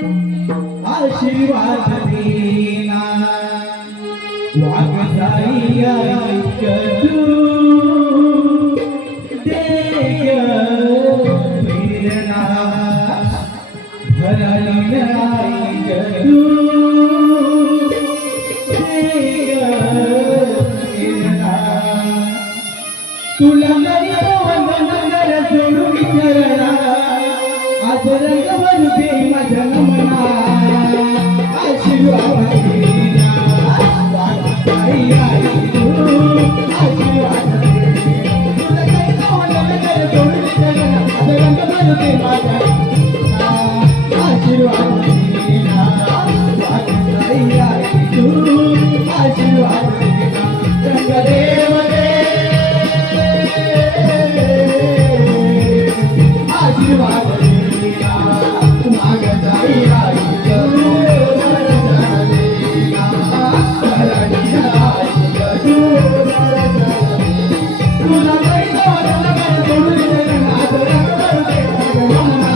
आशीर्वाद देना वागसाई ऐकतू देय प्रेरणा भराली ऐकतू देय प्रेरणा तुला नरी वंदन जोडू विचारणा आज रंगवर दे माझ्या मना आशीर्वाद देना वागसाई ऐकतू आशीर्वाद देना तुला नरी वंदन जोडू विचारणा आज रंगवर दे माझ्या आशीर्वाद देना वागसाई ऐकतू आशीर्वाद देना रंगदेव आशीर्वाद देना वागसाई ऐकतू भराली ऐकतू तुला काही जोडू विचारणा आज रंगवर दे माझ्या मना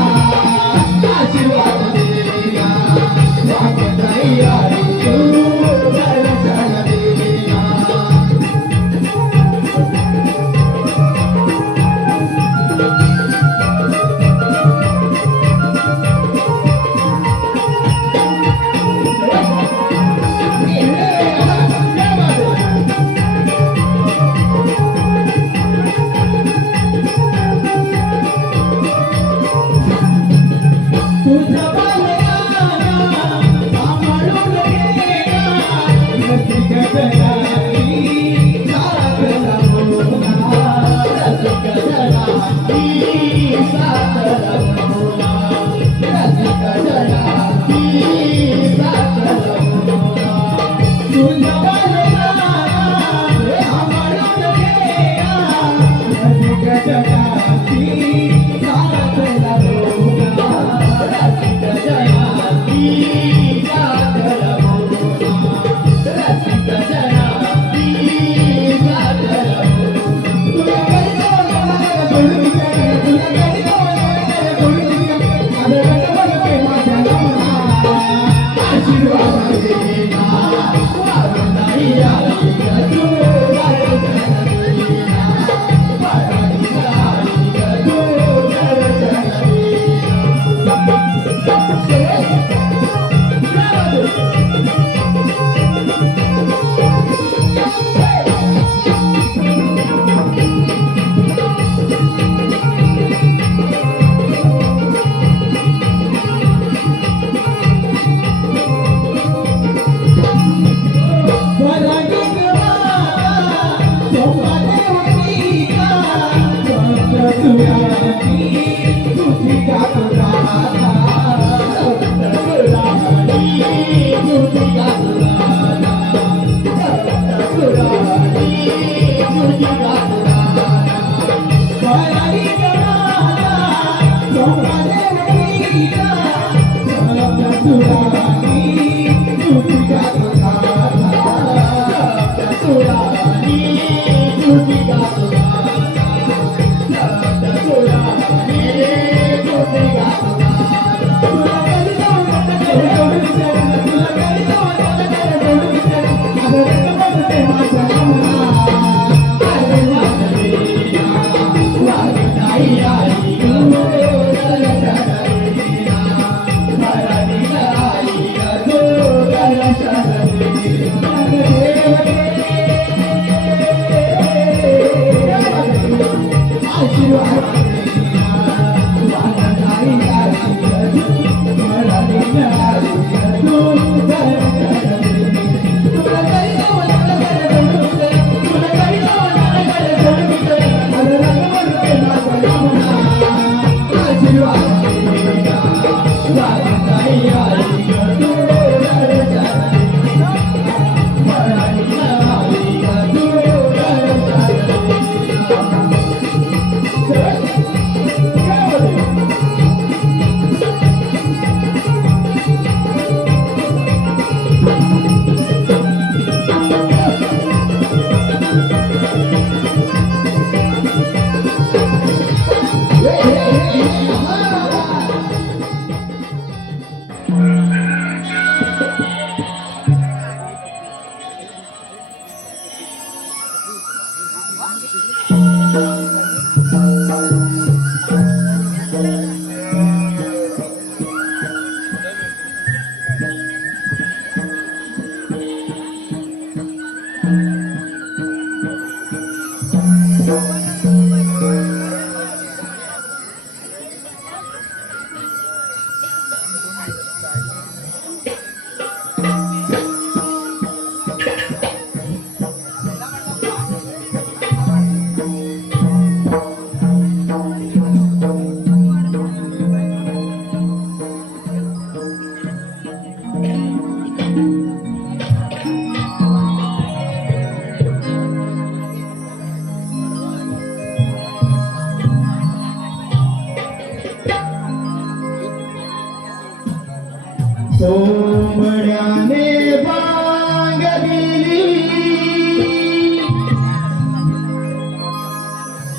कोंबड्याने बांगली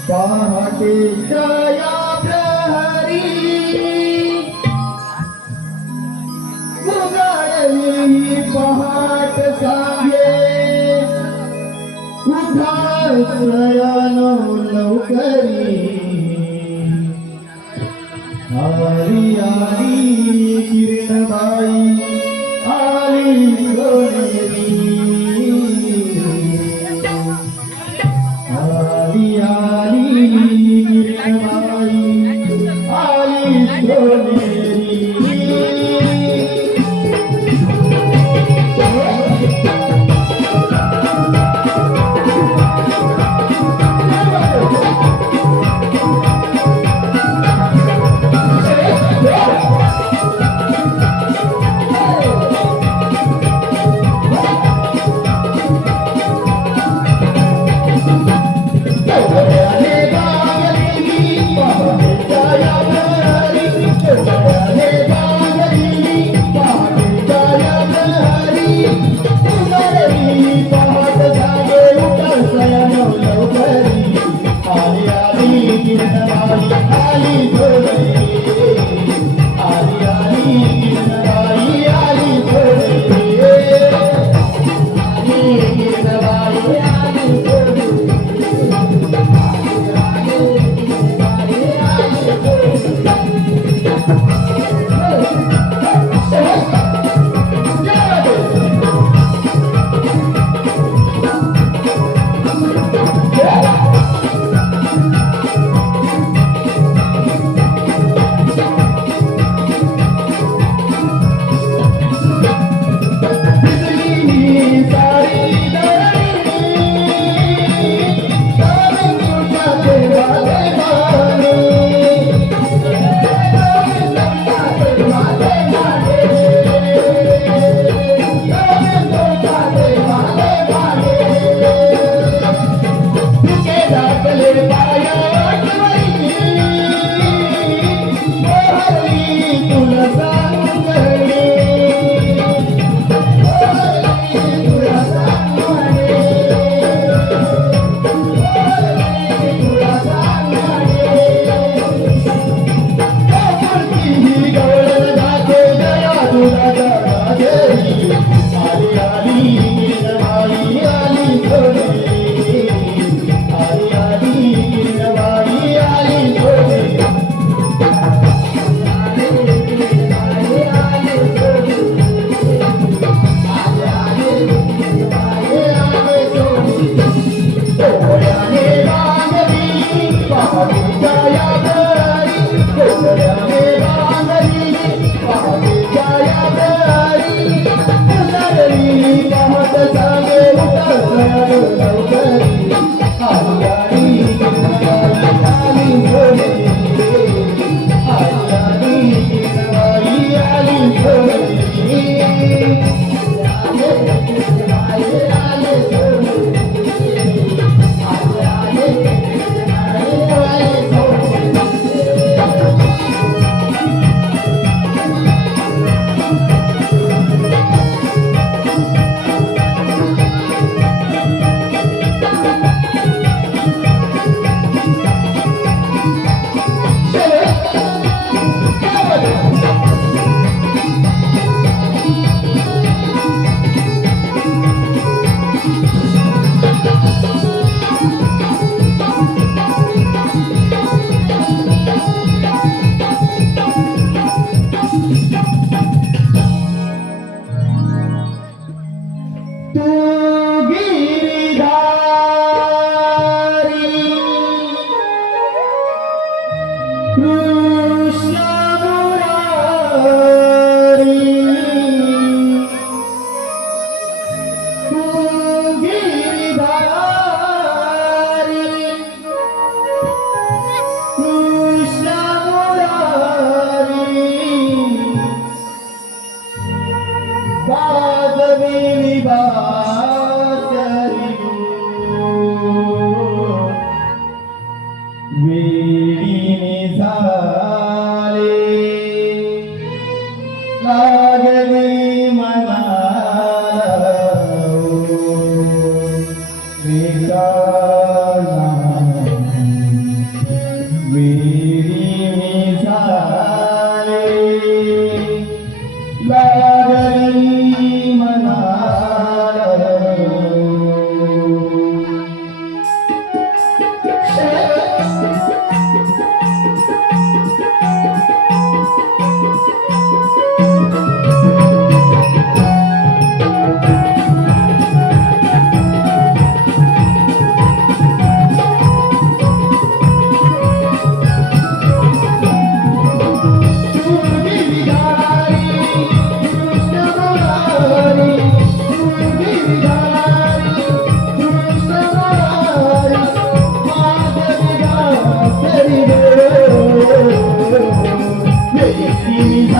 पहाटेच्या या प्रहरी उगाडली पहाट सांगे उठा शयनो लवकरी आली आली किरणबाई आली सोनेरी आली आली किरणबाई आली सोनेरी Hey,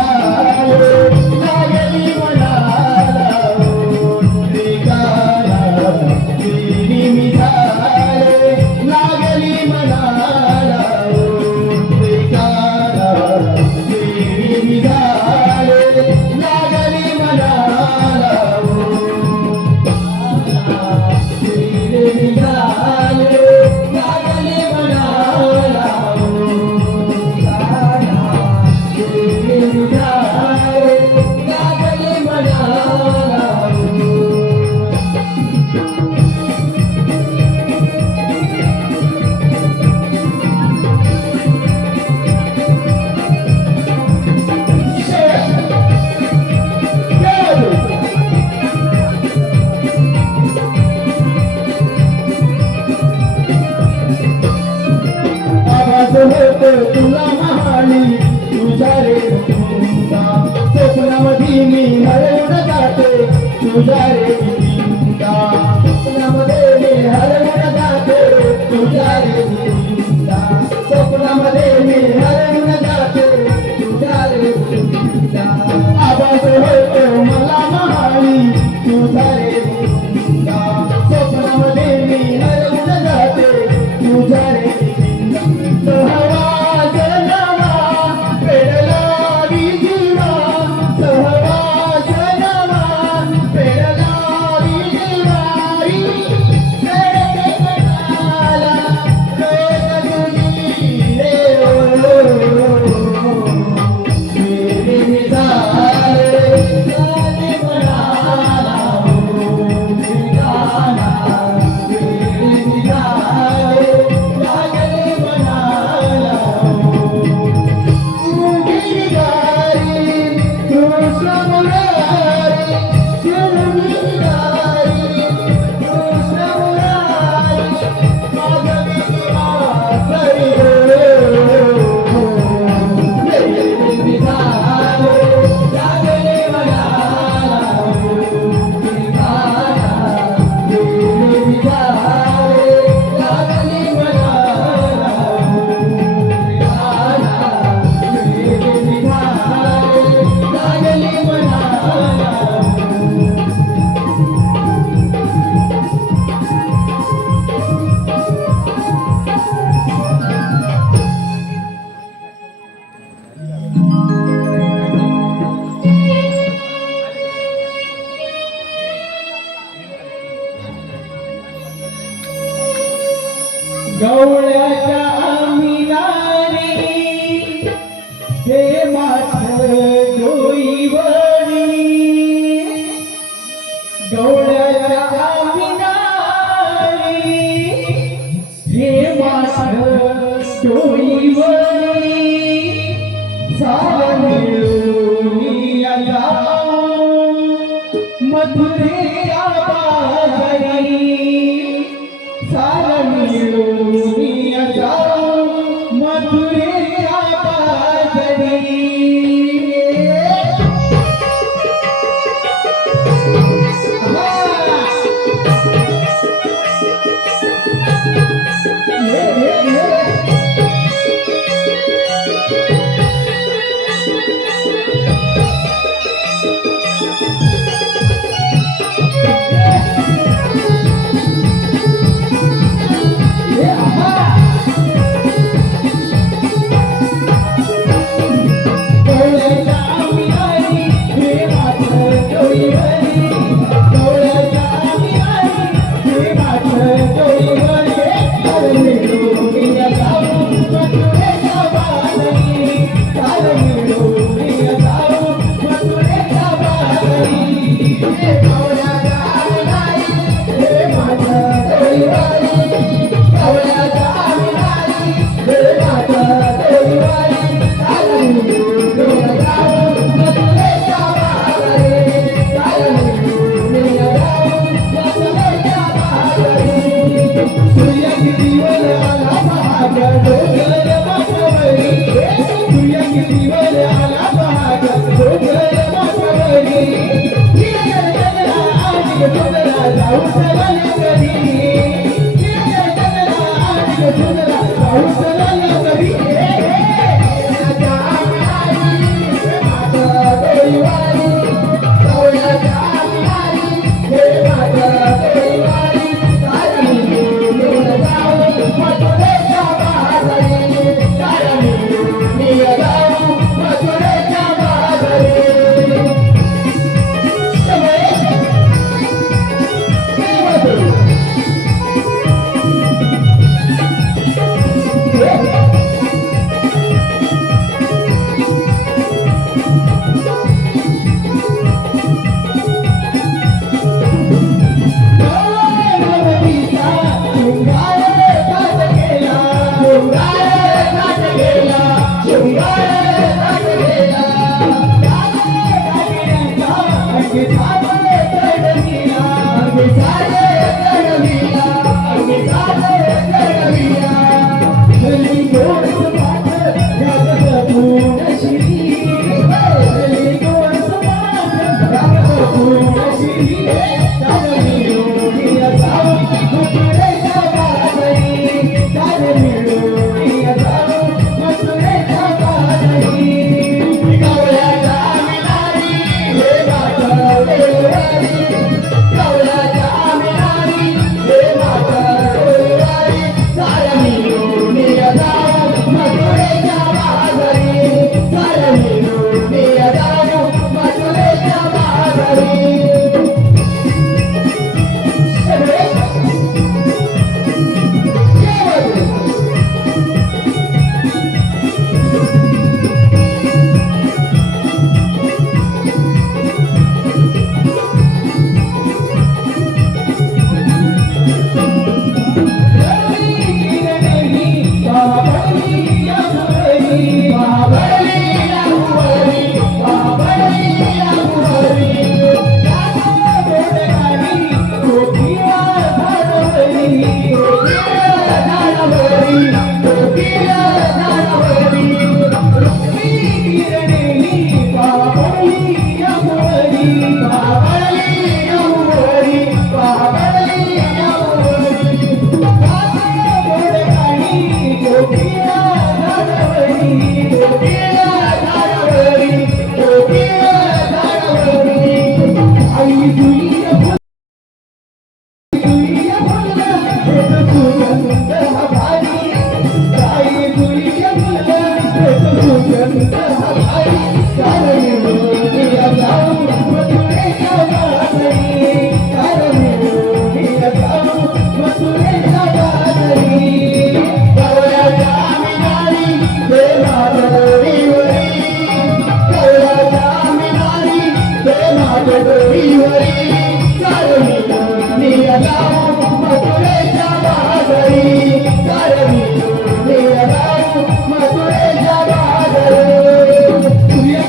झाले लागली मनाला त्रिकाला श्रीनिमी झाले लागली मनाला त्रिकाला श्रीनिमी झाले लागली मनाला श्रीनिमी झाले लागली मनाला तुला महाली तुझ्या रे चिंता स्वप्नामध्ये मी हरवून जाते तुझ्या रे चिंता स्वप्नामध्ये मी हरवून जाते तुझ्या रे चिंता स्वप्नामध्ये मी हरवून जाते तुझ्या रे चिंता आवाज होतो मला महाली तुझ्या रे चिंता स्वप्नामध्ये मी हरवून जाते तुझ्या रे सहवास नवा पेडला विजीवा सहवास नवा पेडला विजीवाई पेडते पेडाला पेड तुझी रे मेरी मिसाले गाने बनाला गाना मेरी मिसाले लागले मनाला गिरगारी कृष्ण मुरारी गिरगारी कृष्ण मुरारी माधवी वासरी मेरी मिसाले लागले मनाला गाना मेरी मिसाले लागले मनाला गवळ्याच्या मिनारी हे माठ डोईवरी गवळ्याच्या मिनारी हे माठ डोईवरी सारं मिळून मथुरेच्या बाजारी सारं मिळून मथुरेच्या बाजारी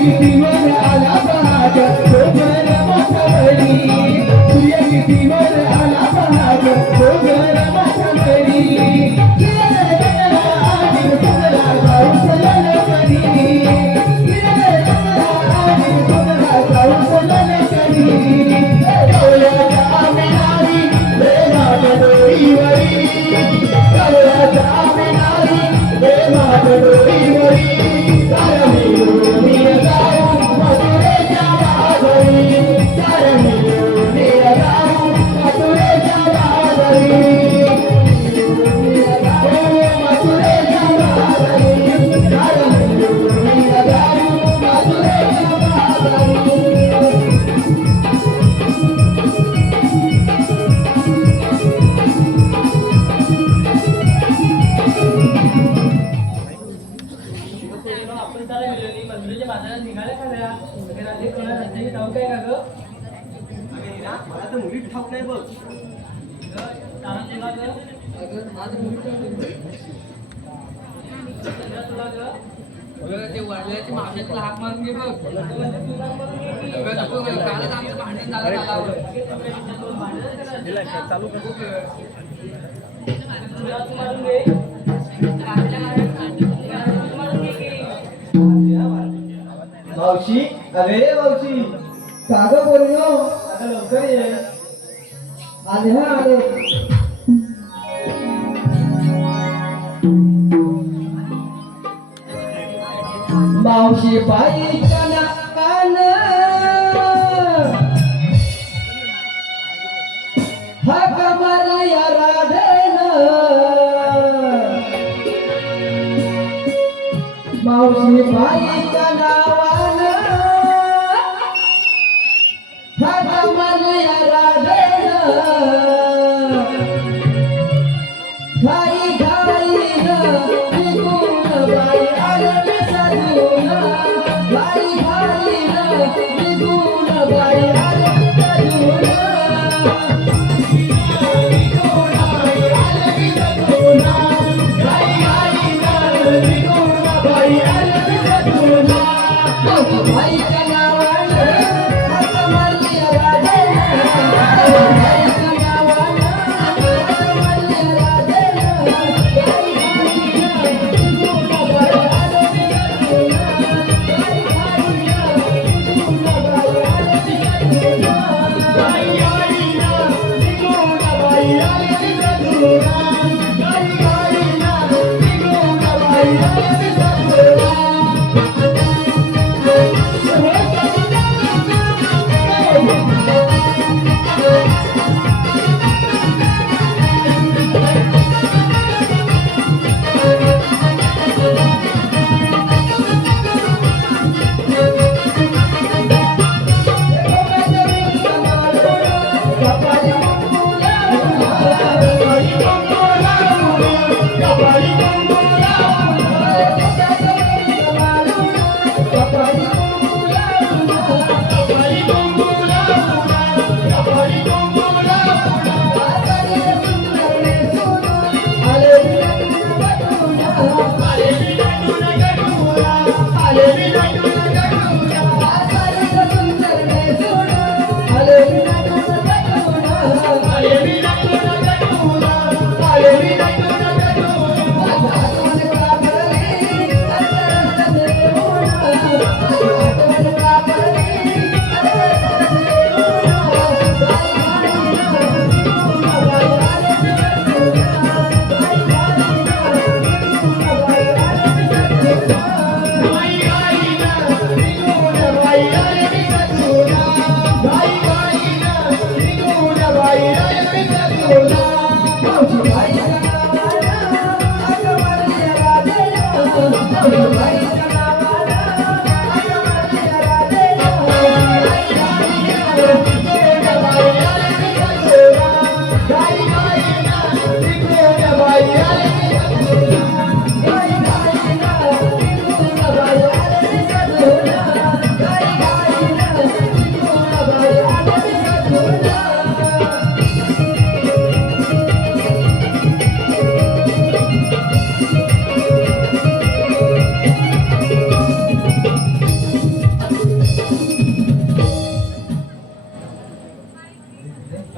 कितीवर आला पहाग डोंगर माथावरी सूर्य कितीवर आला पहाग डोंगर माथावरी आपण त्याला गेलो मंदिराच्या बाजारात निघाल्या सगळ्या वगैरे आले कोणा रस्त्याची ठाऊक काय का ग मला तर मुली ठाऊक नाही बघ तुला ग अगं माझं मुली तुला ग ते वडिलाची मावशातला हाक मारून घे बघ कालच आमचं भांडण झालं चालू कर तुला मारून घे मावशी अरे मावशी काग बोललो आता लवकर ये आले हा आले मावशी बाई काना कान हा कमर या राधेन मावशी बाई काना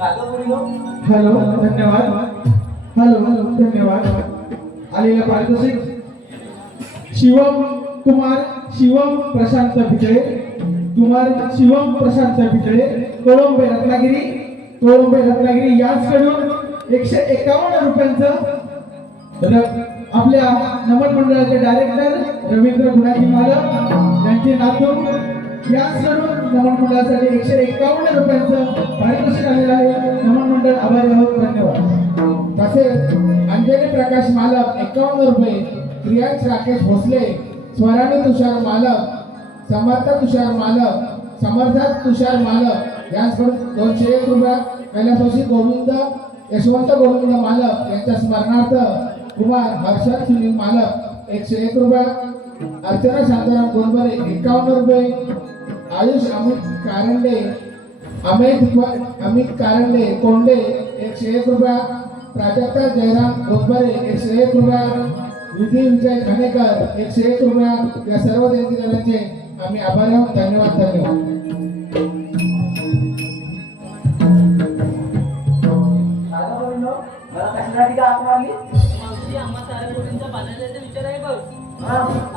कागद बोललो हॅलो धन्यवाद. हॅलो धन्यवाद. आलेलं पारितोषिक शिवम प्रशांत भितळे, शिवम प्रशांत भितळे, कोळंबे रत्नागिरी याचकडून 151 रुपयांचं आपल्या नमन मंडळाचे डायरेक्टर रवींद्र गुणाजी मालक यांचे नातू याचकडून नमन मंडळासाठी 151 रुपयांचं पारितोषिक आलेलं आहे. नमन मंडळ आभारी आहोत. धन्यवाद. तसेच अंजली प्रकाश मालक 51 रुपये, प्रियांश राकेश भोसले, स्वरानी तुषार मालक, समर्थ तुषार मालक यांच्याकडून 201 रुपये, कैलासवासी यशवंत गोविंद मालक यांच्या स्मरणार्थ कुमार हर्षद सुनील मालक 101 रुपये, अर्चना शांताराम गोंदबरे 51 रुपये, आयुष अमित कारंडे कोंडे 101 रुपये, प्राजक्ता जयराम गोंदबरे 101 रुपये, विधी विजय खानेकर 101 रुपये. या सर्व देणगीदारांचे आम्ही आभारी आहोत. धन्यवाद. मला कशासाठी का हाक मारली मावशी आम्हा साऱ्या पोरींचा बाजारात जायचा विचार आहे बघ.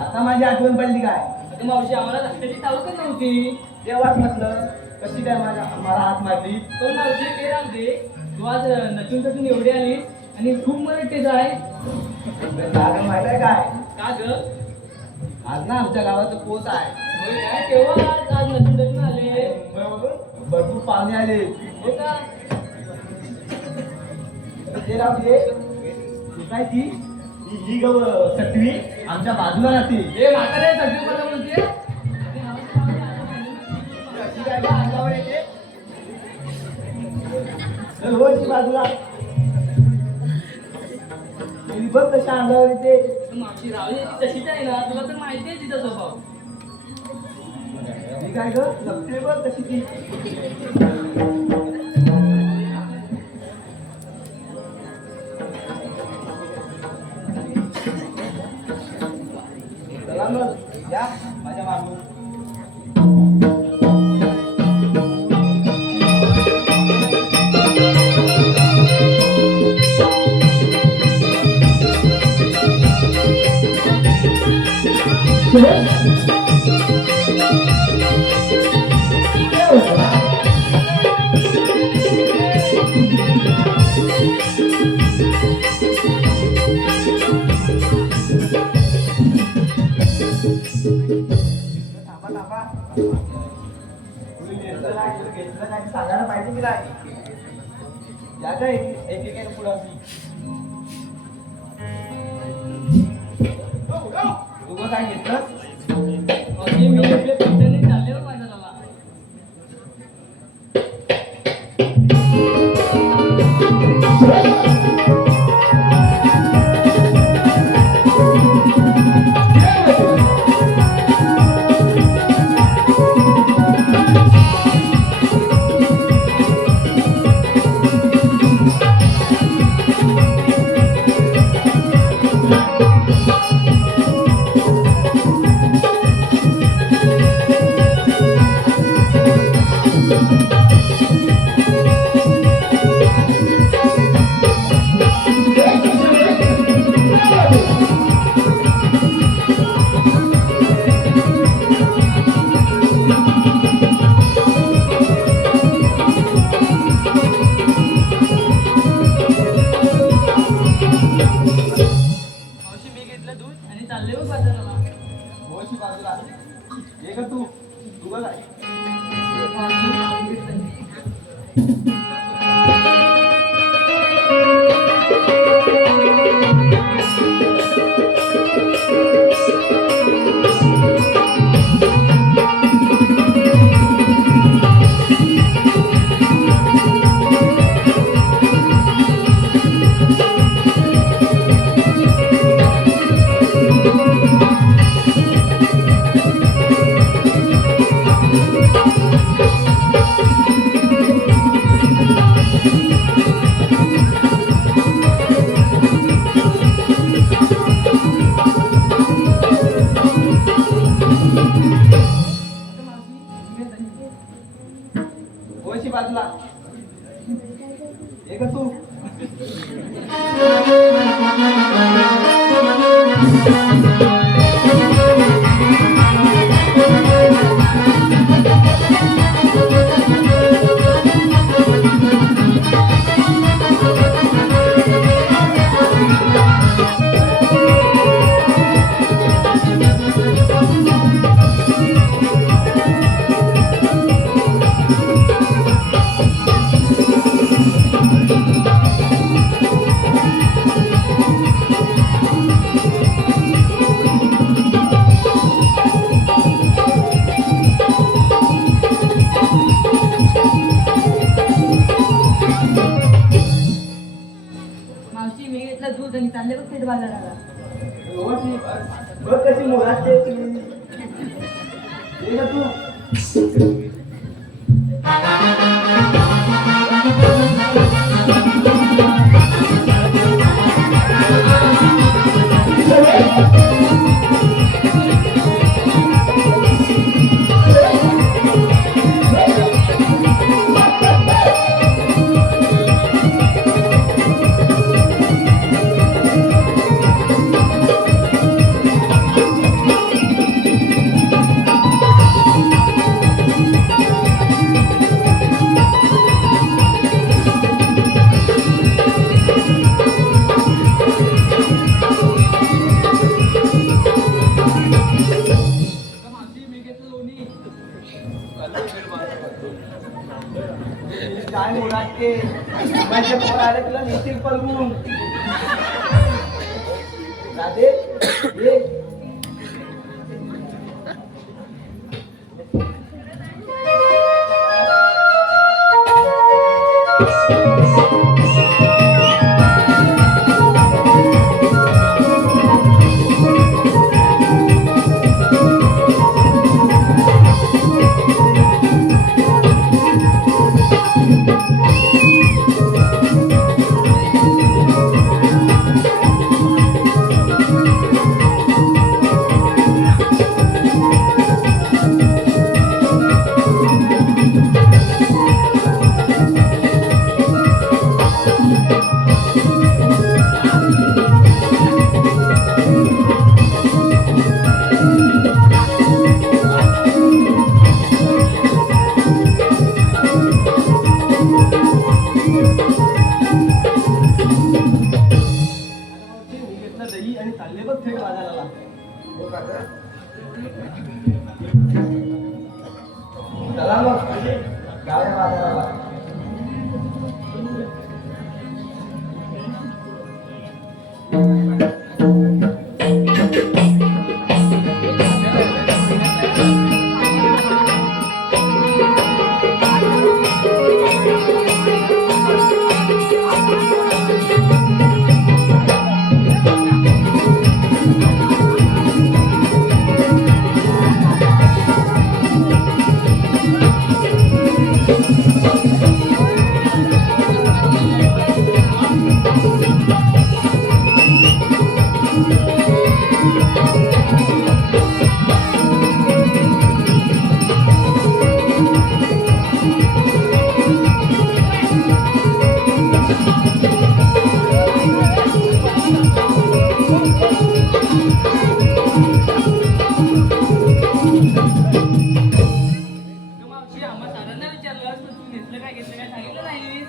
आता माझी आठवण पडली काय अगं मावशी आम्हाला रस्त्याची ठाऊकच नव्हती. तेव्हाच म्हटलं कशी काय मला हात मारली. पण मावशी ते राहू दे, तू आज नटून एवढी आलीस आणि खूप मला तेच आहे. माहित आहे काय का ग? आज ना आमच्या गावात पोच आहे. होय काय? केव्हा आज नटून आले? भरपूर पाहुणे आले. हो का? ते राहू दे. तू काय ती ही गव सटवी आमच्या बाजूला राहते. हे म्हातारे सगळी मला बोलते. अशी काय बा अंगावर येते. चल हो ती बाजूला. मी बघ कशा अंगावर येते. मावशी राहू दे, ती तशीच आहे ना. तुला तर माहिती आहे तिचा स्वभाव. मी काय ग लपते बघ कशी ती. चला मग या माझ्या मागून. सांगायला पाहिजे की नाही. या काय एकेकाने पुढं तू काय घेतलं. मावशी मी आपल्या पिंट्याने चालले हो माझ्या गावाला. मावशी मी घेतलं दूध आणि चालले हो बाजाराला. होशी बाजूला ये का तू बघ आहे. होशी बाजूला हे का तू मावशी मी घेतलं दूध आणि चालले बघ पेट बाजाराला. बघ कशी मुलात ते हे का तू मावशी मी घेतलं लोणी. काय मुलात ते माझ्या पोर आले तुला नेतील पळवून राधे ये दही आणि चालले बघ थेट बाजाराला. चला मग गाड्या बाजाराला. मावशी आम्हा सारांना विचारलं पण तू घेतलं काय सांगितलं नाही.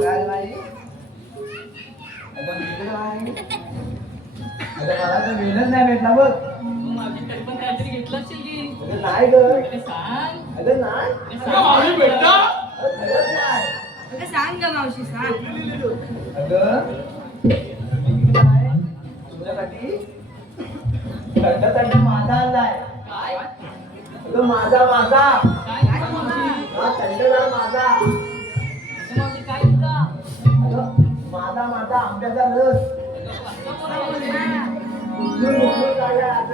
काय नाही आता मला तर वेळच नाही भेटला बघ. मावशी तरी पण काहीतरी घेतलं असेल की. अगं नाही ग अरे सांग. अगं नाही अरे सांग. खरंच नाही. अगं सांग ग मावशी सांग. अगं तुझ्यासाठी थंड थंड माझा आणलाय. काय अगं माझा माझा काय घेतलं मावशी? हा थंडगार माझा. अगं मावशी काय घेतलं? अगं माझा माझा आंब्याचा रस असं बोलावं. उकळून उकळून काढलाय आज.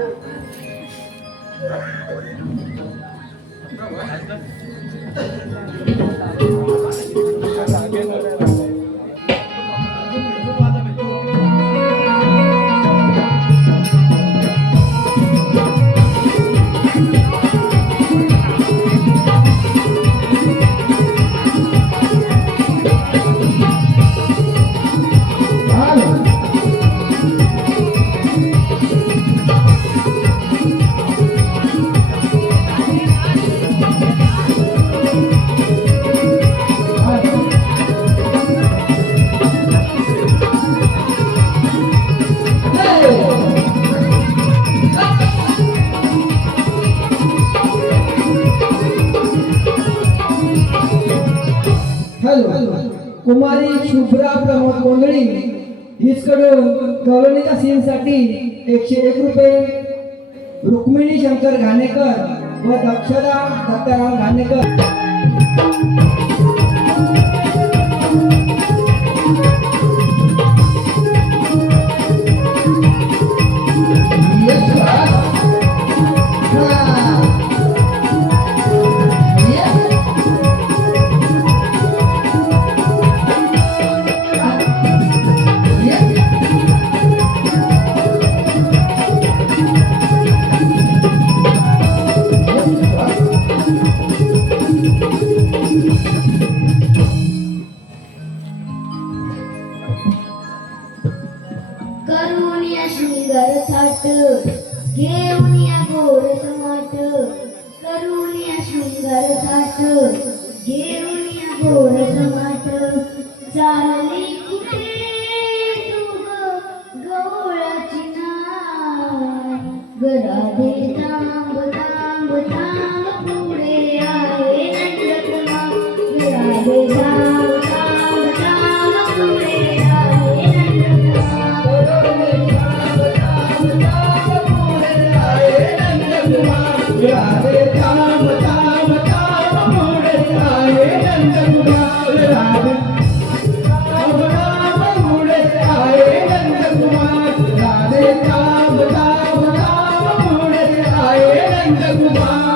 कुमारी शुभ्रा प्रमोद गोंधळी हिचकडून कॉलनीच्या सीनसाठी 101 रुपये, रुक्मिणी शंकर घाणेकर व दक्षदा दत्ताराम घाणेकर. करून या सुंदर थाट घेऊन या गोर समाट, करून या सुंदर थाट घेऊन या गोर समाट, चालली कुठे तू गवळाची नाय, गराधे थांब थांब थांब पुढे आहे नंदकुमार, गराधे थांब थांब थांब पुढे आहे राधे थांब थांब थांब पुढे आहे नंदकुमार, राधे थांब थांब पुढे आहे नंदकुमार, राधे थांब थांब थांब पुढे आहे नंदकुमार.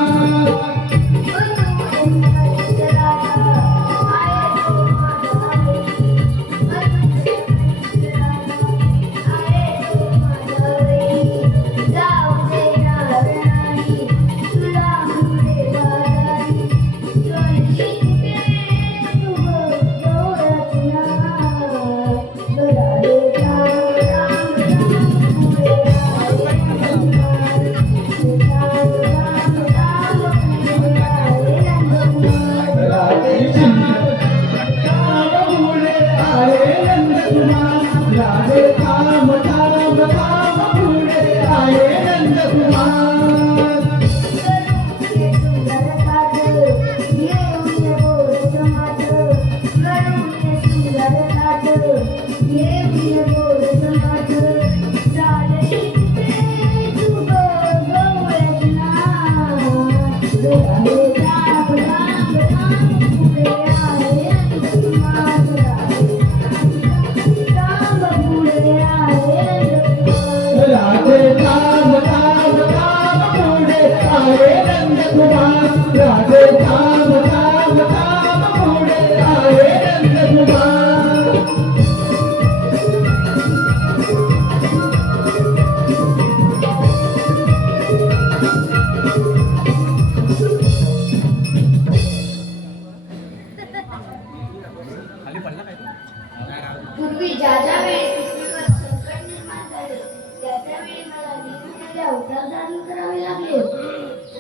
पूर्वी ज्या ज्या वेळी पृथ्वीवर संकट निर्माण झाले त्या त्या वेळी मला निरनिराळे अवतार धारण करावे लागले.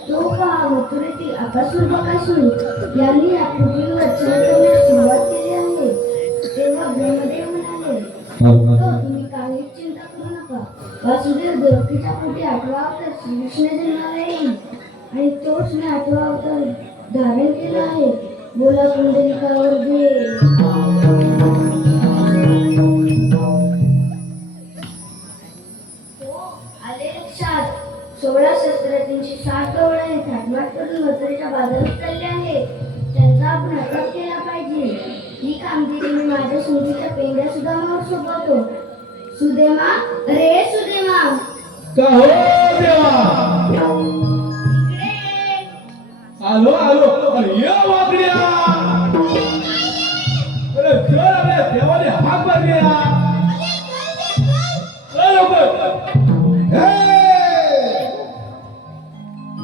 तो पहा मथुरेतील अकासुर बकासूर यांनी या पृथ्वीवर चढ करण्यास सुरुवात केली आहे. तेव्हा ब्रह्मदेव म्हणाले, तुम्ही काहीच चिंता करू नका. वासुदेव देवकीच्या पोटी 8वा अवतार श्रीकृष्ण जन्माला येईल आणि तोच मी 8वा अवतार धारण केला आहे. बोला कुंडलिकावर घे. आले लक्षात. 16 शस्त्रज्ञांची 7 गवळणी थाटमाट करून मथुरेच्या बाजारात चालले आहे. त्यांचा आपण अटक केला पाहिजे. ही कामगिरी मी माझ्या सोबतीच्या पेंड्या सुदामावर सोपवतो. सुदेमा, रे सुदेमा, का हो देवा, इकडे आलो आलो. अरे ये वाकड्या, अरे चल, अरे देवाने हाक मारली.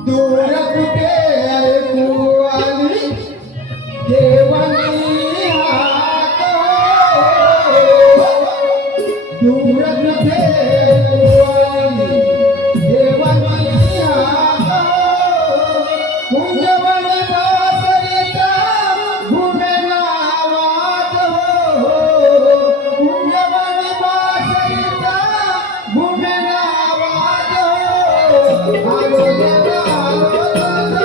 दूर कुठे ऐकू आली देवानी हाक, दूर कुठे ऐकू आली देवानी हाक, कुंजवन बासरीचा घुमेला आवाज हो, कुंजवन बासरीचा घुमेला आवाज हो. आलो देवा, आलो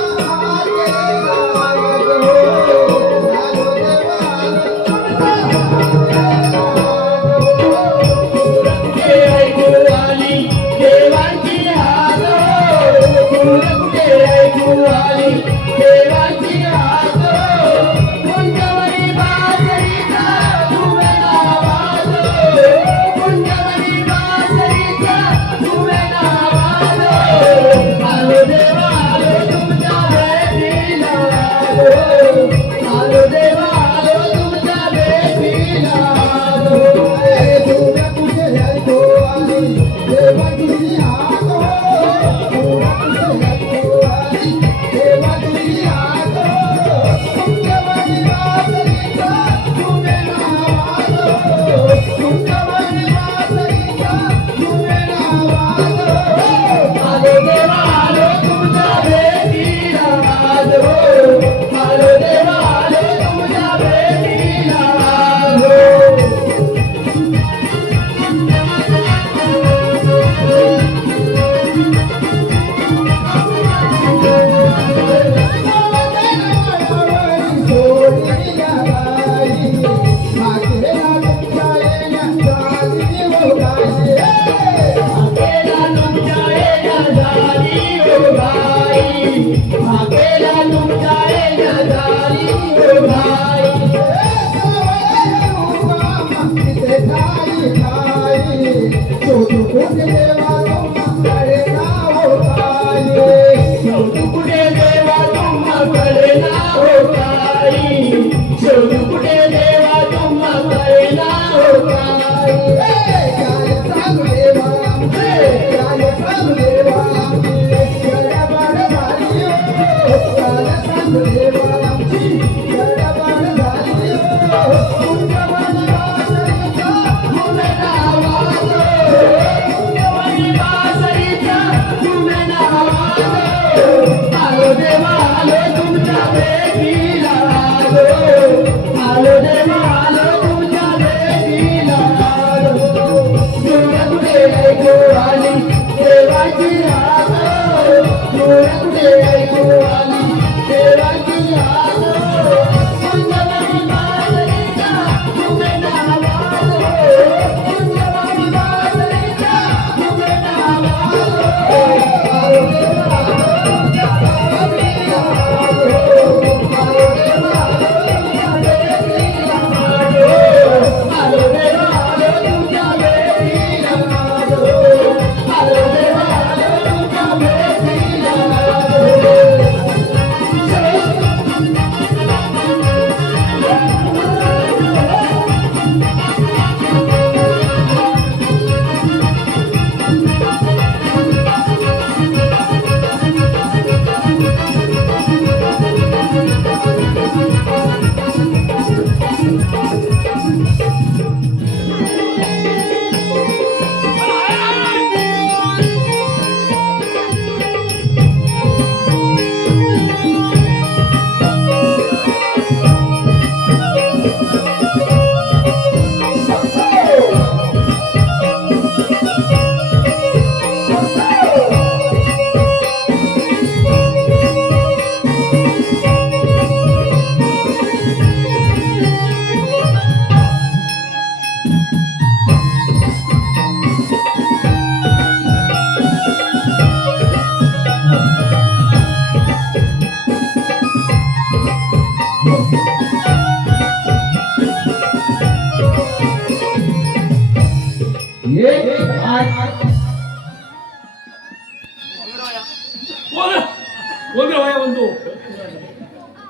कोण रे भाया बंधू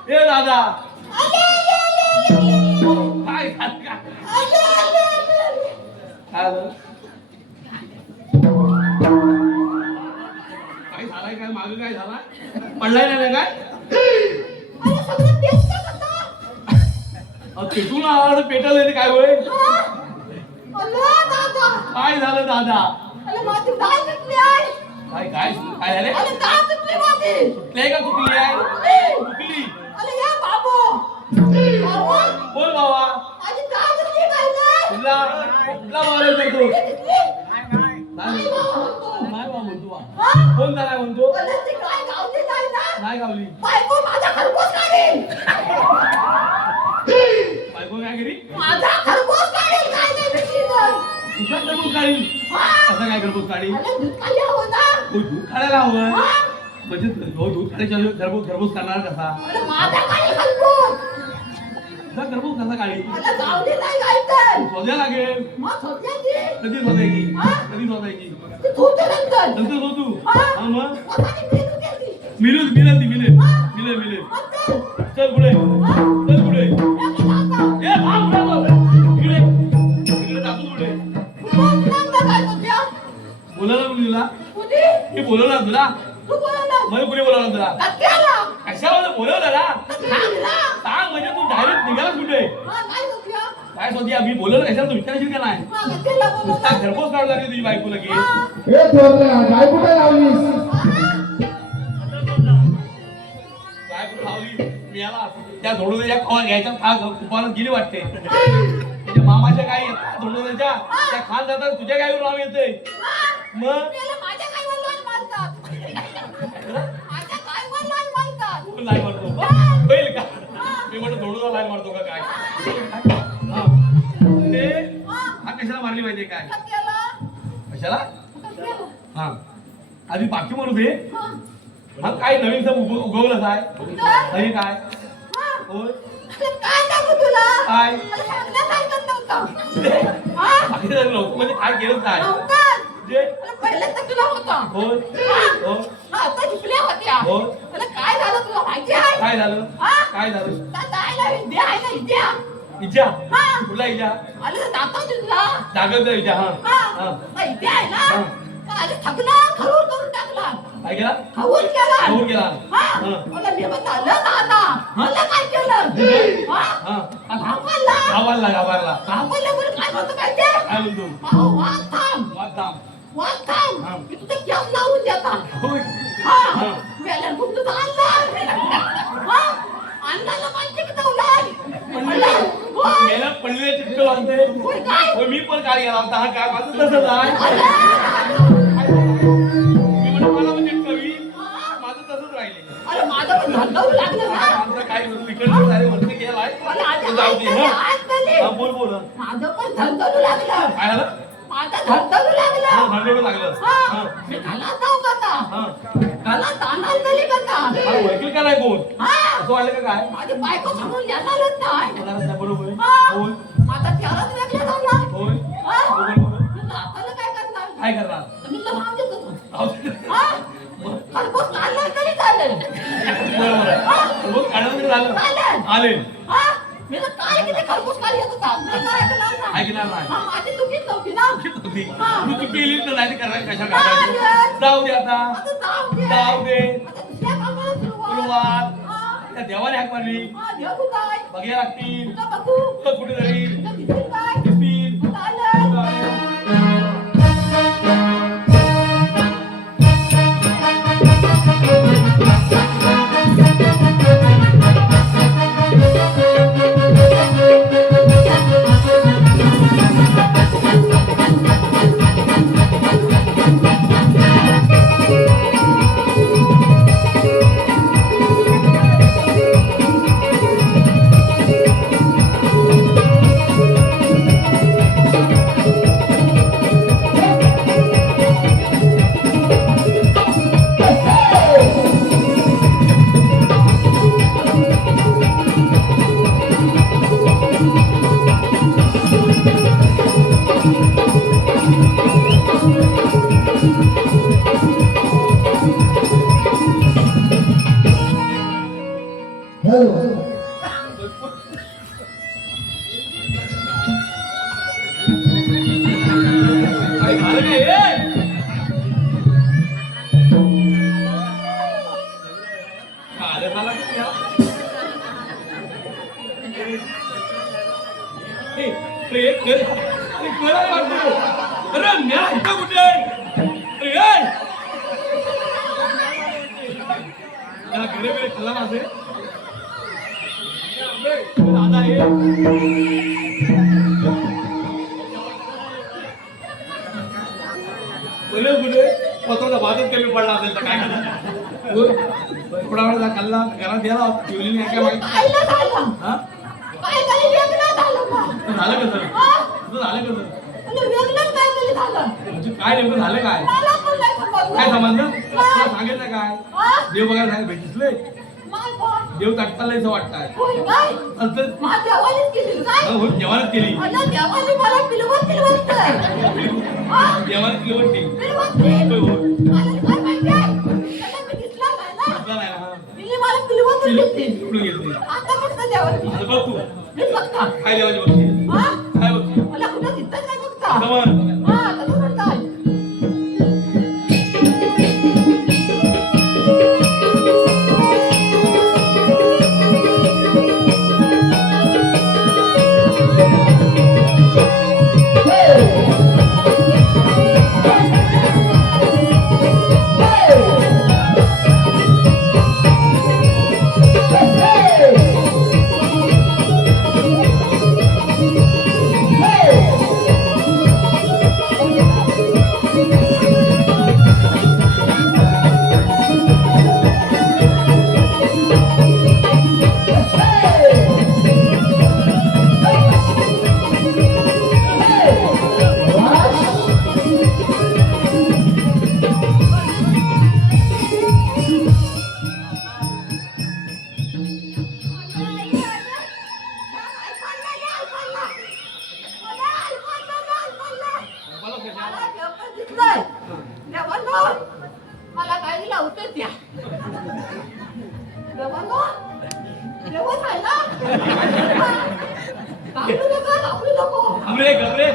ए दादा काय झालं काय झालंय काय मागे काय झाला पडलाय नाही काय तिथून आवाज पेटल काय होय काय झालं दादा काय काय काय झाले सुटले का चुकली आहे चुकली बोल बाबा तुला कुठला बाबा करतो नाही बाबा म्हणतो कोण झाला म्हणतो नाही गावली बायको काय करी तुझा खरबूज काढी कसं काय खरबूज काढी दूध काढायला हवं म्हणजे दूध काढायच्या खरबूज करणार कसा तुझा खरबूज कसा काढी शोधायला लागेल कधी शोधायची कधी शोधायची नंतर शोधू हा मग मिळेल चल पुढे ए थांब इकडे जातो पुढे बोलायला कोणी तुला मी बोलवला तुला मला कुणी बोलावला तुला कशाला बोलवलं ना सांग म्हणजे तू डायरेक्ट निघाला कुठे काय शोधूया मी बोलवलं कशाला तू विचारशील का नाही नुसता घरपोच काढू लागली तुझी बायको लगेच काय कुठे लावलीस मिळाला त्या धोडोद्याच्या खावा घ्यायच्या कुपाला गेली वाटते तुझ्या मामाच्या गाई येतात धोडोद्याच्या त्या खान जातात तुझ्या गाईवर नाव येते मग लाईन मारतो होईल का मी म्हणतो धोडोदा लाईन मारतो का काय हा कशाला मारली पाहिजे काय कशाला हा आधी बाकी म्हणू दे हा काय नवीन सब उगवलं काय नवीन काय होय काय बाकी नव्हतं म्हणजे काय केलं काय काय झालं काय झालं इजा कुठला इजा जागत इजा हा काय केला खवूर केला गावाला काय म्हणतो पडले चिटकल आणते मी पण काय गेला होता हा काय माझं तसंच आहे मी म्हणतो मला म्हणजे कवी माझं तसंच राहिले अरे माझं पण धंदावू लागलं ना आमचं काय इकडचं सारे वरती गेलाय जाऊ दे हा बोल बोल माझं पण धंदावू लागलं काय झालं माझं धंदावू लागलं भांडवलं लागलं मी घाला जाऊ का घाला तांदळ तरी का मला ओळखील का नाही कोण असं वाटलं का काय माझी बायको समोर येणारच नाही बरोबर होय माझा चेहराच वेगळा झाला होय आता काय करणार काय करणार मी तर नाव देत होतो खरबूज काढलं तरी चालेल बरोबर आहे मग काढलं झालं आले मी तर काय किती खरबूज काढ येत होता मी काय ऐकणार नाही माझी चुकीच नव्हती ना तू चुकी लिहिली तर नाही करायला कशा काढायची जाऊ दे आता जाऊ दे सुरुवात त्या देवाने हाक मारली बघायला लागतील कुठेतरी दिसतील हॅलो काय झालं रे? झालं झालं की क्या? अरे कळायला वाटतं. अरे म्या इथं कुठे आहे? अरे त्याला घरे बिरे खाल्ला माझे दादा हे बोले बोले पत्राचा भातच कमी पडला असेल तर काय करणार थोडा वेळ खाल्ला घरात गेला ठेवली नाही काय माहिती खायला झालं. हा काय तरी वेगळं झालं का? झालं कसं हा? तुझं झालं कसं आणि वेगळंच काहीतरी झालं. म्हणजे काय नेमकं झालं काय मला पण नाही समजलं. काय समजलं तुला सांगितलं काय हा? देव बघायला सांगितलं भेटले नाही पण. देव तटताला असं वाटतंय होय काय? असं माझ्या देवानेच केली काय? हो देवानच केली अरे देवाने मला पिलवत तर. हा? देवानच केली वाटते पिलवत नाही. होय होय मला काय माहिती आहे? त्याला मी दिसला नाही ना. असं नाही ना तिने मला पिलवत घेतली. इकडून घेतली आता कसं देवाची? आता बघ तू मी बघता. काय देवाची बघते हा? काय बघते मला कुठं दिसतंय काय बघता? समज हा, तसं म्हणताय. मला काय लावते त्या घाबरू नको. घाबरे घाबरे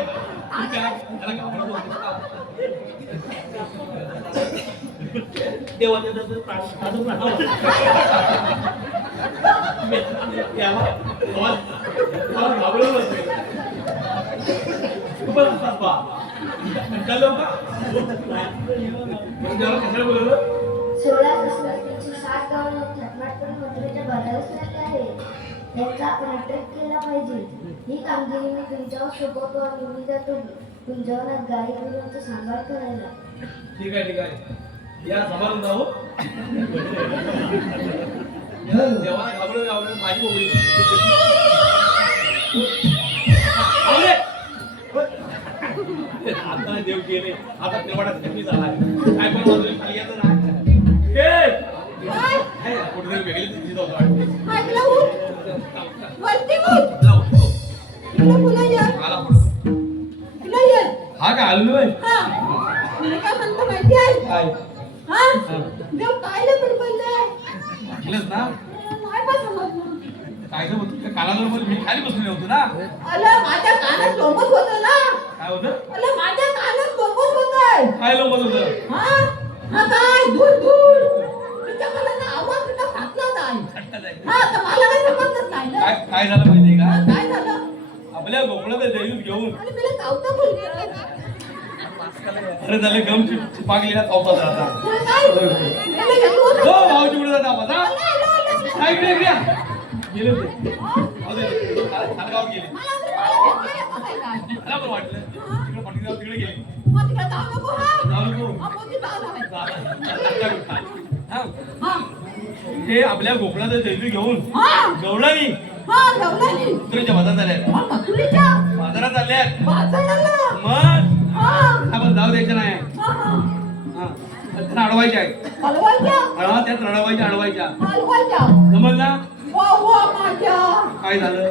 त्याला घाबरत होतो. देवाच्या घाबरत बसले कशाला बोलवलं 16 गावाला थटमाट करून मथुरेच्या बाजारात राहिले आहे. त्यांचा आपण अटक केला पाहिजे. ही कामगिरी मी तुमच्यावर सोपवतो आणि मी जातो तुमच्यावर गाई गुरांचा सांभाळ करायला. ठीक आहे ठीक आहे या सभारून जाऊ देवाला घाबरत घाबरत माझी बोबडी आता देव गेले आता तेवढाच कमी झाला काय पण खाली येतं ना कुठेतरी वेगळी दिसत होतं आला हा काय आलो नाही काय वाटलंच ना काय गं तुझ्या कानावर मी खाली बसलेलो होतो ना माझ्या कानात लोंबत होतं ना. काय होतं माझ्या कानात लोंबत होतं. काय लोबत होतं हा काय दूर दूर तुझ्या मला आवाज तुझा फाटला नाही. हा तर मला काही समजत नाही ना. काय काय झालं माहितीये का काय झालं? आपल्या गोकुळात दैवत घेऊन आणि मला चावता बोलली. अरे झाले गम चिपागलेला चावतात आता काय? त्याला घरी होतं. हो भाऊजी पुढे जाता माझा काय इकडे इकडे या. गेले होते खानगावात गेले मला भेटलं येतं काय काय? मला पण वाटलं तिकडे पटकन तिकडे गेले मग तिकडे जाऊ नको हा. जाऊ नको. आपण ती जाऊ नये. हा. हे आपल्या गोकुळात दैवी घेऊन हा. गवळणी हा गवळणी. मथुरेच्या बाजारात आल्यात हा, मथुरेच्या बाजारात आल्यात बाजाराला. मग हा. आपण जाऊ द्यायचं नाही हा, हा. हा. त्यांना अडवायच्या आहेत हलवायच्या. हा त्यात रडवायच्या अडवायच्या हलवायच्या. समजला वावा माझ्या. काय झालं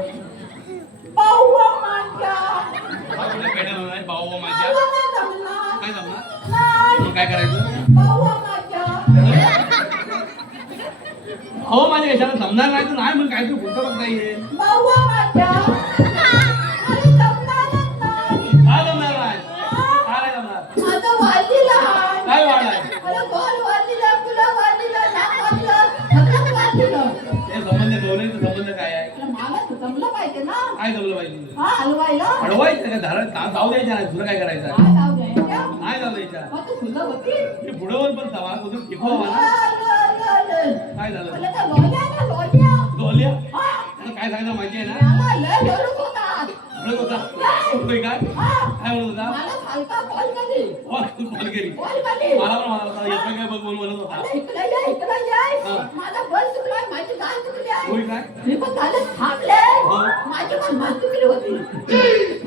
वावा माझ्या. हा तुला पेट्या नाही भाऊ माझ्या मला नाही जमणार. काय जमणार नाही. मग काय करायचं वावा माझ्या. अहो माझ्या कशाला जमणार नाही तर नाही म्हणून काहीतरी पुढचं बघता येईल. बाबा माझ्या अरे जमणारच नाही. काय जमणार नाही? काय नाही जमणार? माझं वाजीला काय वाढ आहे? अरे गोल वाजीला तुला वाजीला नाक वाजलं सगळं वाजलं. हे संबंध दोन्हीचा संबंध काय आहे? अरे मला तर जमलं पाहिजे ना. काय जमलं पाहिजे? हा हलवायला अडवायचं का धारण जाऊ द्यायच्या नाही तुला काय करायचं आहे? काय जाऊ द्यायच्या नाही जाऊ द्यायच्या मग तू फुलं होती मी पुढे वर पण तवा कुठून टिकवा ना काय झालं मला तर लोल्या ना लोल्या डोल्या हा त्याला काय सांगितलं माहिती आहे ना मला लय लोलत होता. म्हणत होता होय काय हा काय म्हणत होता मला हलका कॉल करी तू कॉल केली कॉल करी मला पण म्हणत होता येतोय काय बघ म्हणत होता अरे इकडे ये इकडे ये हा. माझा बस चुकलाय माझी गाय चुकली आहे. होय काय मी पण झालं थांबले हो. माझी पण बस चुकली होती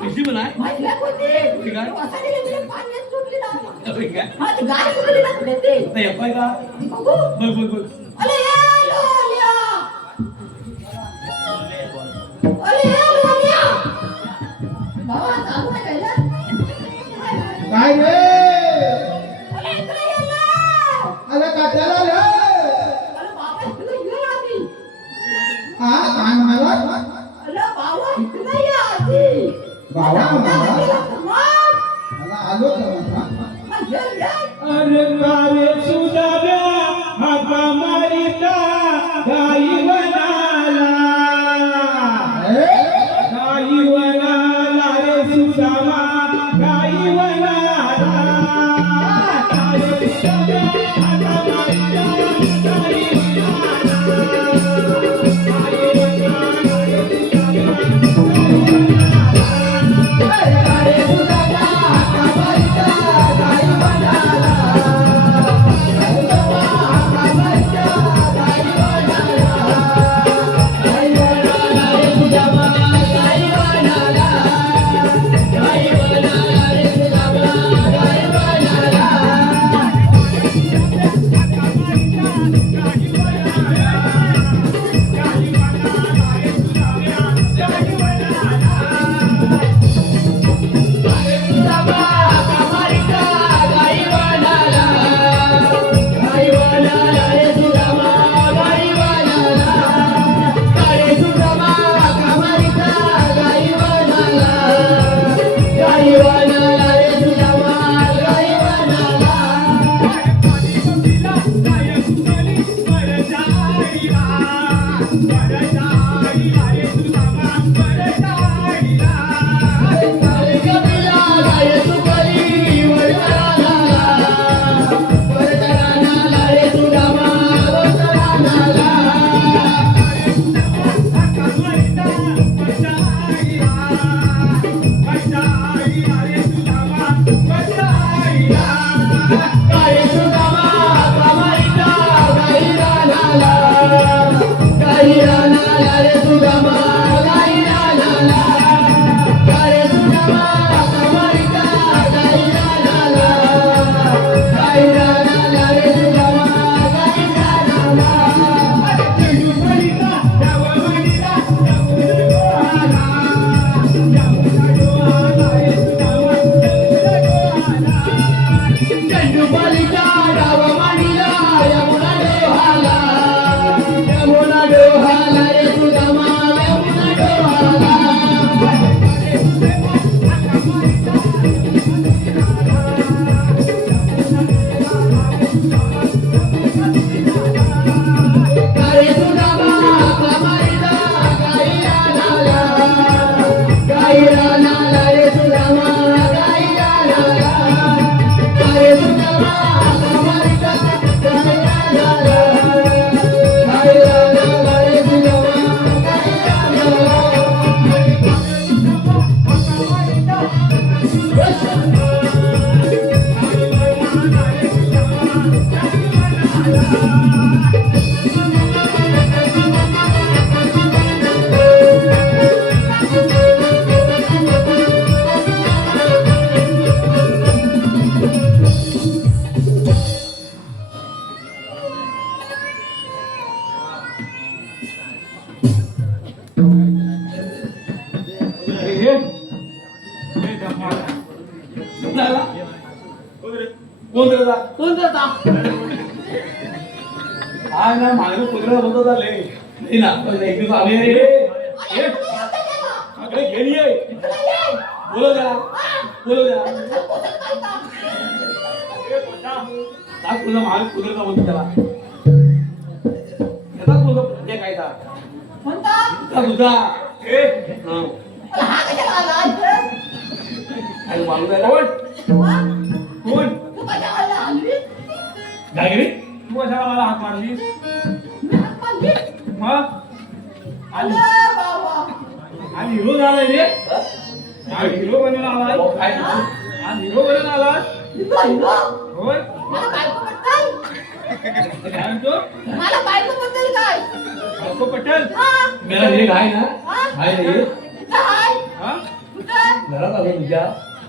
कशी पण आहे माझी गाय होती होय काय वसाडीला गेली पाण्यात सुटली ना होय काय माझी गाय चुकली ना कुठे आता येतोय का बघू बघ बघ बघ अरे ये लोल्या अरे ये लोल्या बाबा चालू आहे पहिला काय रे अरे इकडे ये ना. अरे काट्याला रे अरे बाबा इकडे ये आधी हा काय म्हणाला अरे बाबा इकडे ये आधी बाबा म्हणाला मग मला आलो का ये ये अरे कावे सुदाव्या हाका मारिता गाई वनाला गाई वनाला रे सुदामा गाई वनाला कावे सुदाव्या हाका मारिता गाई कोण रे? कोण जाता हा काय ना मागं कुत्रा बोलतो झाले नाही ना पण एक दिवस आले रे अरे, कुठे होता त्याला? अरे घेऊन ये इकडे ये. बोलव त्याला बोलव त्याला त्याचं पोचत काय का? काय तुझा मागे कुत्रा बोलतो त्याला त्याचा तुझा प्रत्येक काय का म्हणता तुझा मला हा कशाला आला इथे? काय माणूस आहे कोण हा? कोण तू कशाला आला हल्ली? काय रे तू कशाला मला हात मारलीस मी हात मारली? मग अरे बाबा. आज हिरो झालाय रे आज हिरो बनून आलाय काय आज हिरो बनून आलाय हिरो, हिरो. होय मला बायकोबद्दल? काय म्हणतो मला बायकोबद्दल काय? बायको पटेल हा? मेरा घरी आहे ना हा? आहे रे इथं आहे. हा कुठं? घरात आलो तुझ्या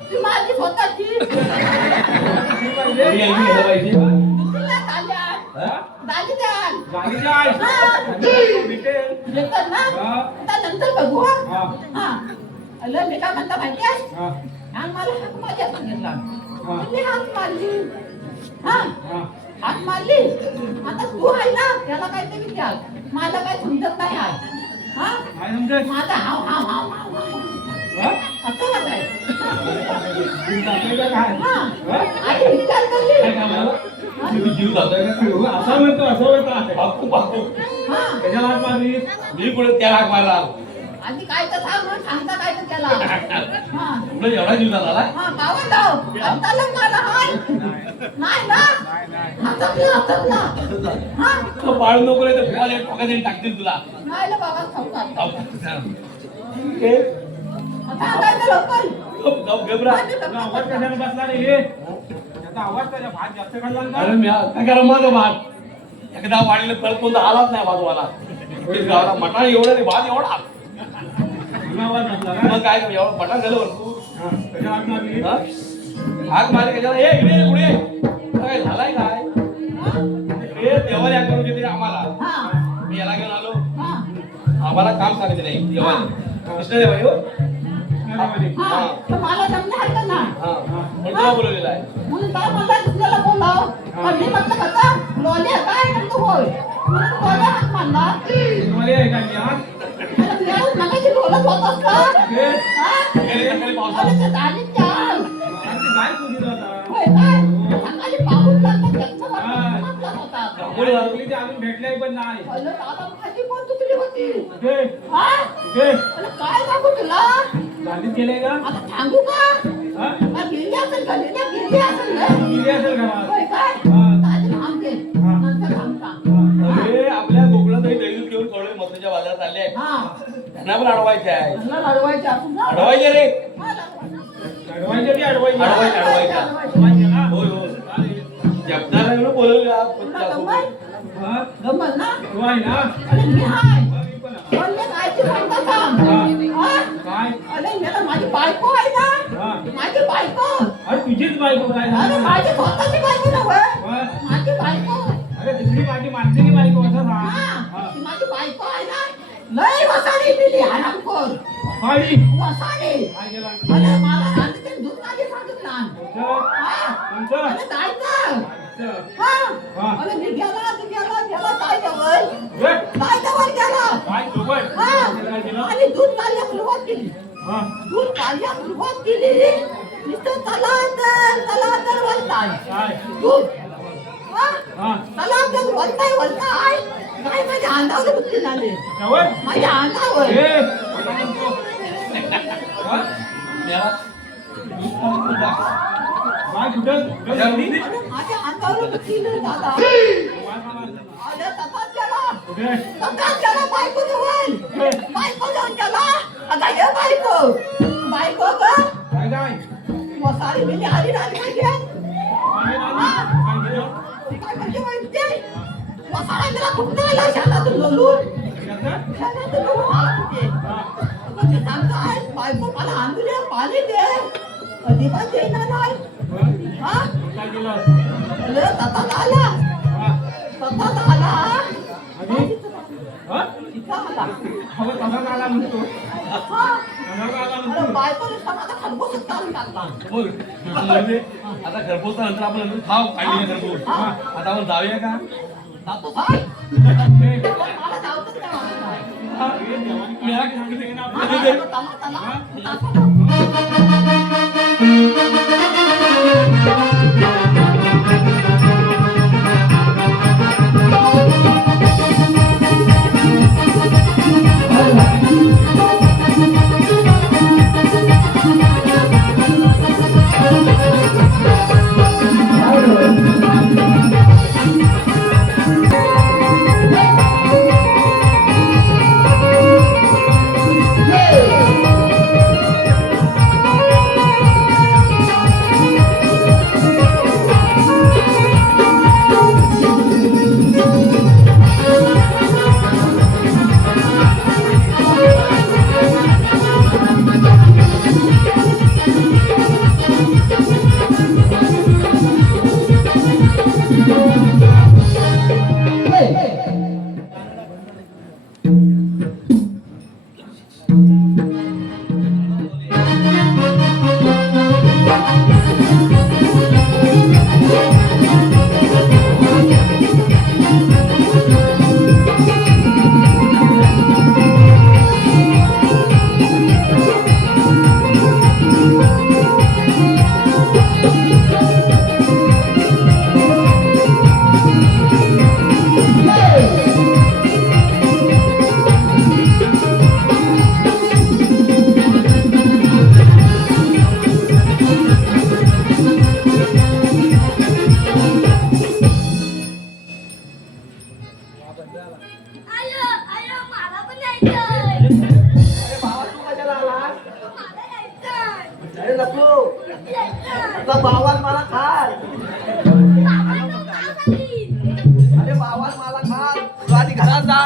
ती माझी स्वतःची. घरी आली घ्यायला पाहिजे तिला ताल्यात. हा? दाली द्याल. गाडीच्या आहे हा. भेटेल येतात ना? हा. आता नंतर बघू हा. हा हा. अरे मी काय म्हणता माहिती आहे? हा आणि मला हाक माझ्या सांगितला. हा. मी हाक मारली. हा. हा हाक मारली. आता तू आहे ना त्याला काहीतरी विचार. मला काय समजत नाही आहे. हा? काय समजेल माझा हाव हाव हाव हाव हाव. हा असं कसं आहे? तू जातोय का काय हा. हा? आधी विचार काय करली. काम आहे? तुझी जीव जातोय का तू असा म्हणतो असं म्हणतो बापू बापू हा. त्याच्याला हात मारलीस मी कुठे त्या हाक मारला आधी काय तर सांग मग सांगता काय तर त्याला. हा. तुला एवढा जीव झाला हा, पावन धाव. आत्ताला मला हाय. नाही ना? हतकला, हतकला. हा? पाळू नको रे तर फुवाले ठोकायला टाकतील तुला नाही ना बाबा खाऊ का? ए, आता काय तर लवकर. गप गप घबरा तुला आवाज कशाला बसला रे हे त्याचा आवाज त्याच्या भात जास्त काढला का अरे मी काय करा माझं भात एकदा वाढलेलं तळ कोणता आलाच नाही भात गावाला मटाण एवढं रे भात एवढा तुला आवाज बसला का मग काय एवढं मटाण झालं भरपूर हा, कशाला हात मारली हा? हाक मारे कशाला ए इकडे ये, पुढे ये. काय झालाय काय ए देवाला या करून देते आम्हाला हा. मी याला घेऊन आलो हा. आम्हाला काम सांगितलं नाही देवाने कृष्णदेव आहे हो अरे वा. हा. तर मला जमलं आहे का नाही? हा पण तुला बोलवलेला आहे म्हणून काय म्हणला दुसऱ्याला बोलाव. पण मी म्हटलं कसा? लोले काय म्हणतो होय. म्हणून लोले हात मारला. तुम्हाला आहे का मी हात अरे मी आज मगाशी बोलत होतास का? हे? हा? सकाळी सकाळी पावसात अरे ते दाढीत चाल. आज ते गाय कुठे होता होय काय? सकाळी पाऊस लागला, त्याचं वाटलं म्हटलं होता. कोणी झालं? मुली ते अजून भेटले पण नाही अरे दादा, माझी कोण चुकली होती? कुठे हा? कुठे अरे काय सांगू तुला? गाडीत गेले का आता सांगू का? हा अरे गेली असेल का? गेली असेल ना? गेले असेल घरात होय काय? हा. आधी थांबते. हा. नंतर थांबता. अरे आपल्या गोकुळात दैवीत घेऊन कळवे मथुरेच्या बाजारात आले आहे हा. त्यांना पण अडवायचे आहे त्यांना लढवायचे आपण ना? अडवायचे रे हा, लढवायचे. अडवायचे की अडवायचे अडवायचे. अडवायचे ना होय हो चालेल. जपणारा म्हणून बोलवलं आज तुला पत्ता गंमत? सोबत. हा गंमत ना? तू आहे ना अरे मी हाय. मी पण आहे. पण मी काय ते सांगता का? हा? काय अरे मला माझी बायको आहे ना? हा माझी बायको. अरे तुझीच बायको काय अरे झालं? माझी स्वतःची बायको नव्हे. हा? माझी बायको. अरे दुसरी माझी माणसाची बायको असं सांग हा. हा. ती माझी बायको आहे ना? लय वसाडी दिली हरामखोर. साडी वसाडी. काय केला अरे मला रात्रीचे दूध काढी सांगितलं. तुमचं हा? तुमचं अरे जायचं. तुमचं. हा? हा. अरे मी गेला काय जवळ? हे? काय जवळ गेला? काय सोबत हा. काय केलं आणि दूध काढण्यास सुरुवात केली. हा दूध काढण्यास सुरुवात केली. नुसतं तलातर वळताय. काय दूध. हा? हा तलातर वळताय. काय माझ्या अंगावर बुद्धी झाली. जवळ माझ्या अंगावर. हे आता म्हणतो. हा? याला काय कुठं कुठं अरे, गेली? अरे माझ्या अंगावर बुद्धी नाही दादा. काय सांगाल? अरे तसाच गेला. कुठे तसाच गेला बायको जवळ. बायको जवळ गेला. आता ये बायको ग. काय काय मसाली मिली आली राहिली पाहिजे. काय केलं काय म्हणजे माहिती? मसाला मेरा कुठं आला शाळेतून लोलून. कसं? शाळेतून लोलून आला कुठे? हा. मग मी सांगताय, बायको मला आंधळी पाणी दे. अजिबात देईना नाही. हा? काय केलं अरे तसाच आला. हा तसाच आला. आणि हा इथं आला. खबर तसाच आला म्हणतो हा. तसाच आला अरे म्हणतो बायको नुसता माझा खरबूजच काढून टाकला. बोल. आता घरपोच नंतर आपण नंतर खाऊ काढली घरपोच आता आपण जाऊया का जातो काय? मला धावतच नाही वाटत. हा, हे देवाने मेला सांगितलं ना हा, आपल्याला. आयो आयो मला पण जायचंय. अरे बाबा तू कशाला आलास? मला जायचंय. अरे नको जायचंय. तुझा बाबाच मला खाल. बाबा तू का खाली? अरे बाबाच मला खाल. तू आधी घरात जा.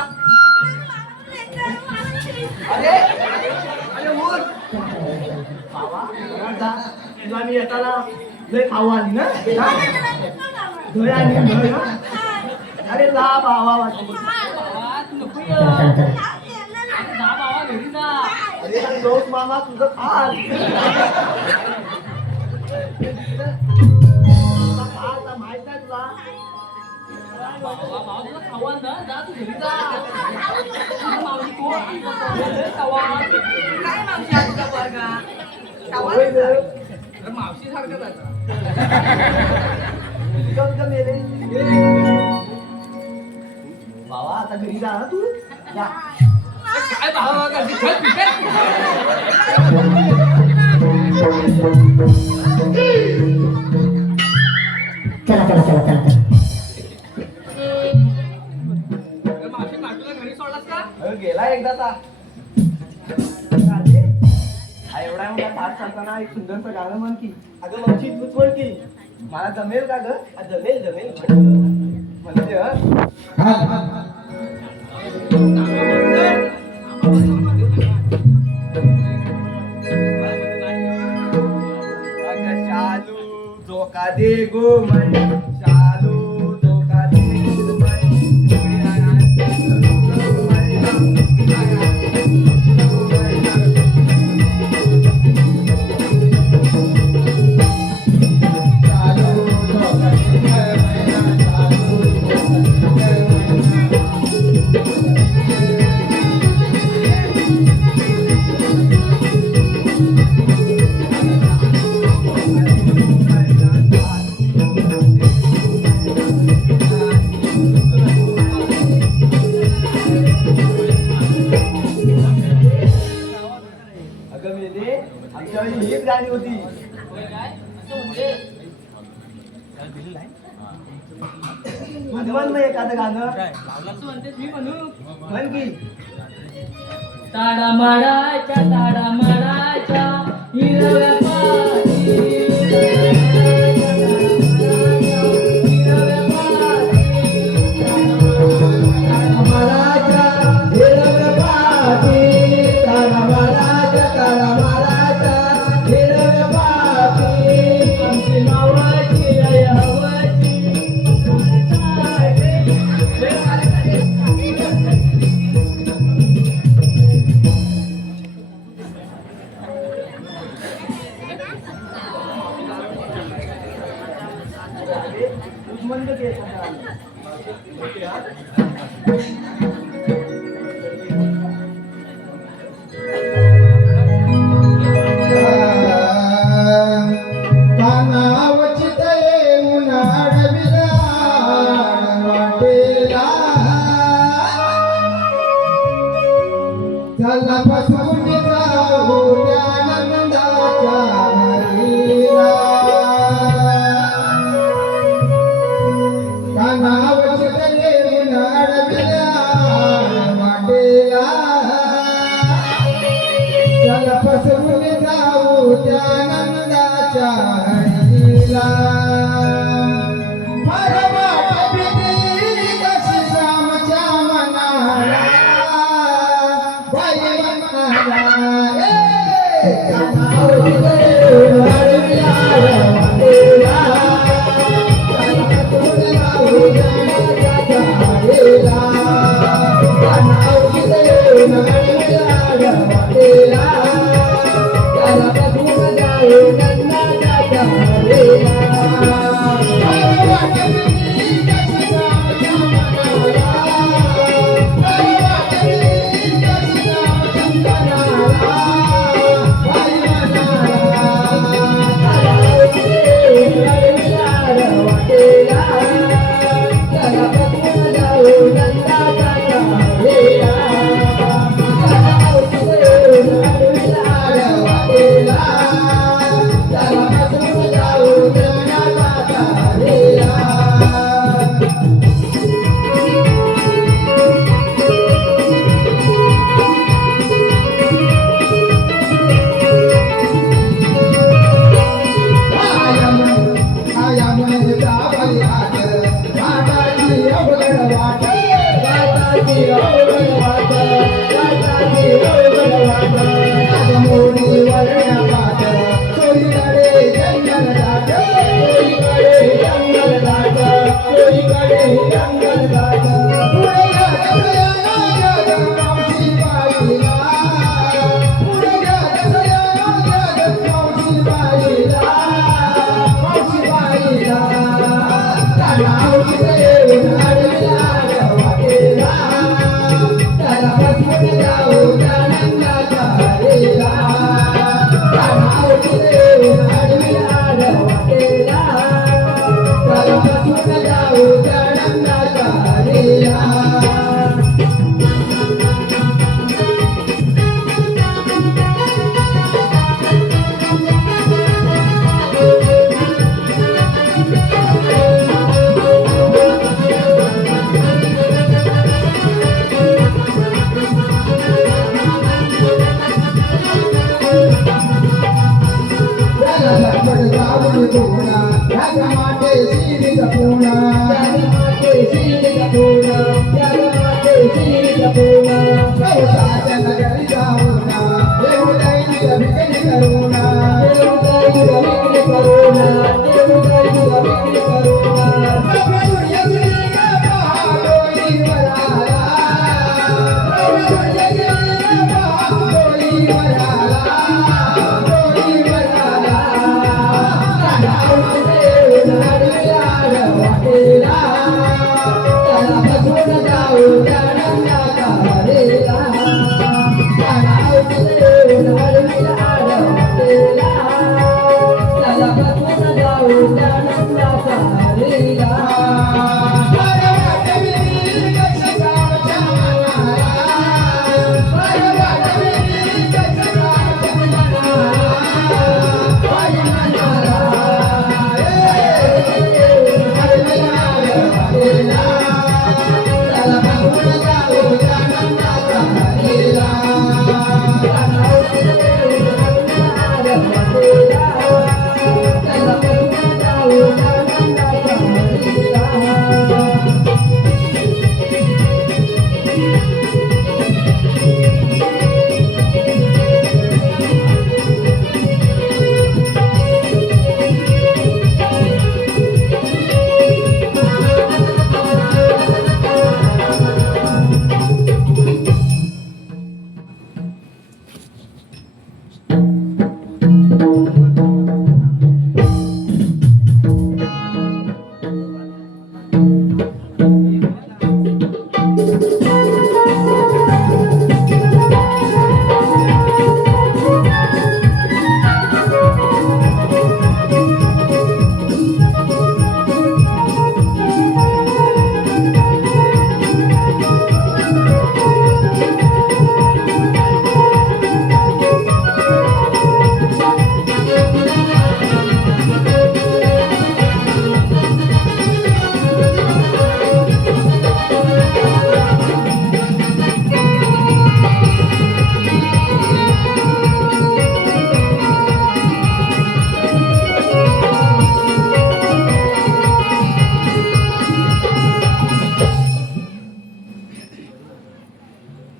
अरे अरे उठ. बाबा घरात जा. तुला मी येताना लय खाऊ आली ना हा? दही आणि दही ना. अरे जा बाबा वाटलं. बाबा, तू नको ये. जा बाबा घरी जा. अरे दोस्त मामा तुझं खाल. तुला खाल माहित आहे तुला. बाबा तुला खाऊ आण ना. जा तू घरी जा. तुझी मावशी कोण? तुझा पोरगा लय खावा. काय मावशी आहे तुझा पोरगा? होय गं. अरे मावशी सारखं जायचं. तुझं मेले. बाबा आता घरी जा ना तू जा. काय बाबा करते? चल पिकल. अरे मावशी नाटूला घरी सोडलास का? अरे गेला एकदाचा. हा एवढा मोठा पाठ चालताना एक सुंदरचं गाणं म्हण की. अगं मावशी तूच म्हण की. मला जमेल का ग? जमेल जमेल म्हणजे शालू झोका दे गो म्हणे. शालू झोका दे गो अगं मेले आमच्या वेळी हीच गाणी होती. होय काय? असं म्हणजे तूच म्हण ना एखादं गाणं. असं म्हणतेस मी म्हणू. म्हण की. ताडा माडाच्या हिरव्या पाटी. चला फसवून जाऊ त्या नंदाच्या हरीला कानावरचे तले उन्हाळविल्या वाटेला चला फसवून जाऊ त्या नंदाच्या हरीला फार वाट भीती कशी श्यामच्या मनाला बाई मनाला कानावरचे तले उन्हाळविल्या वाटेला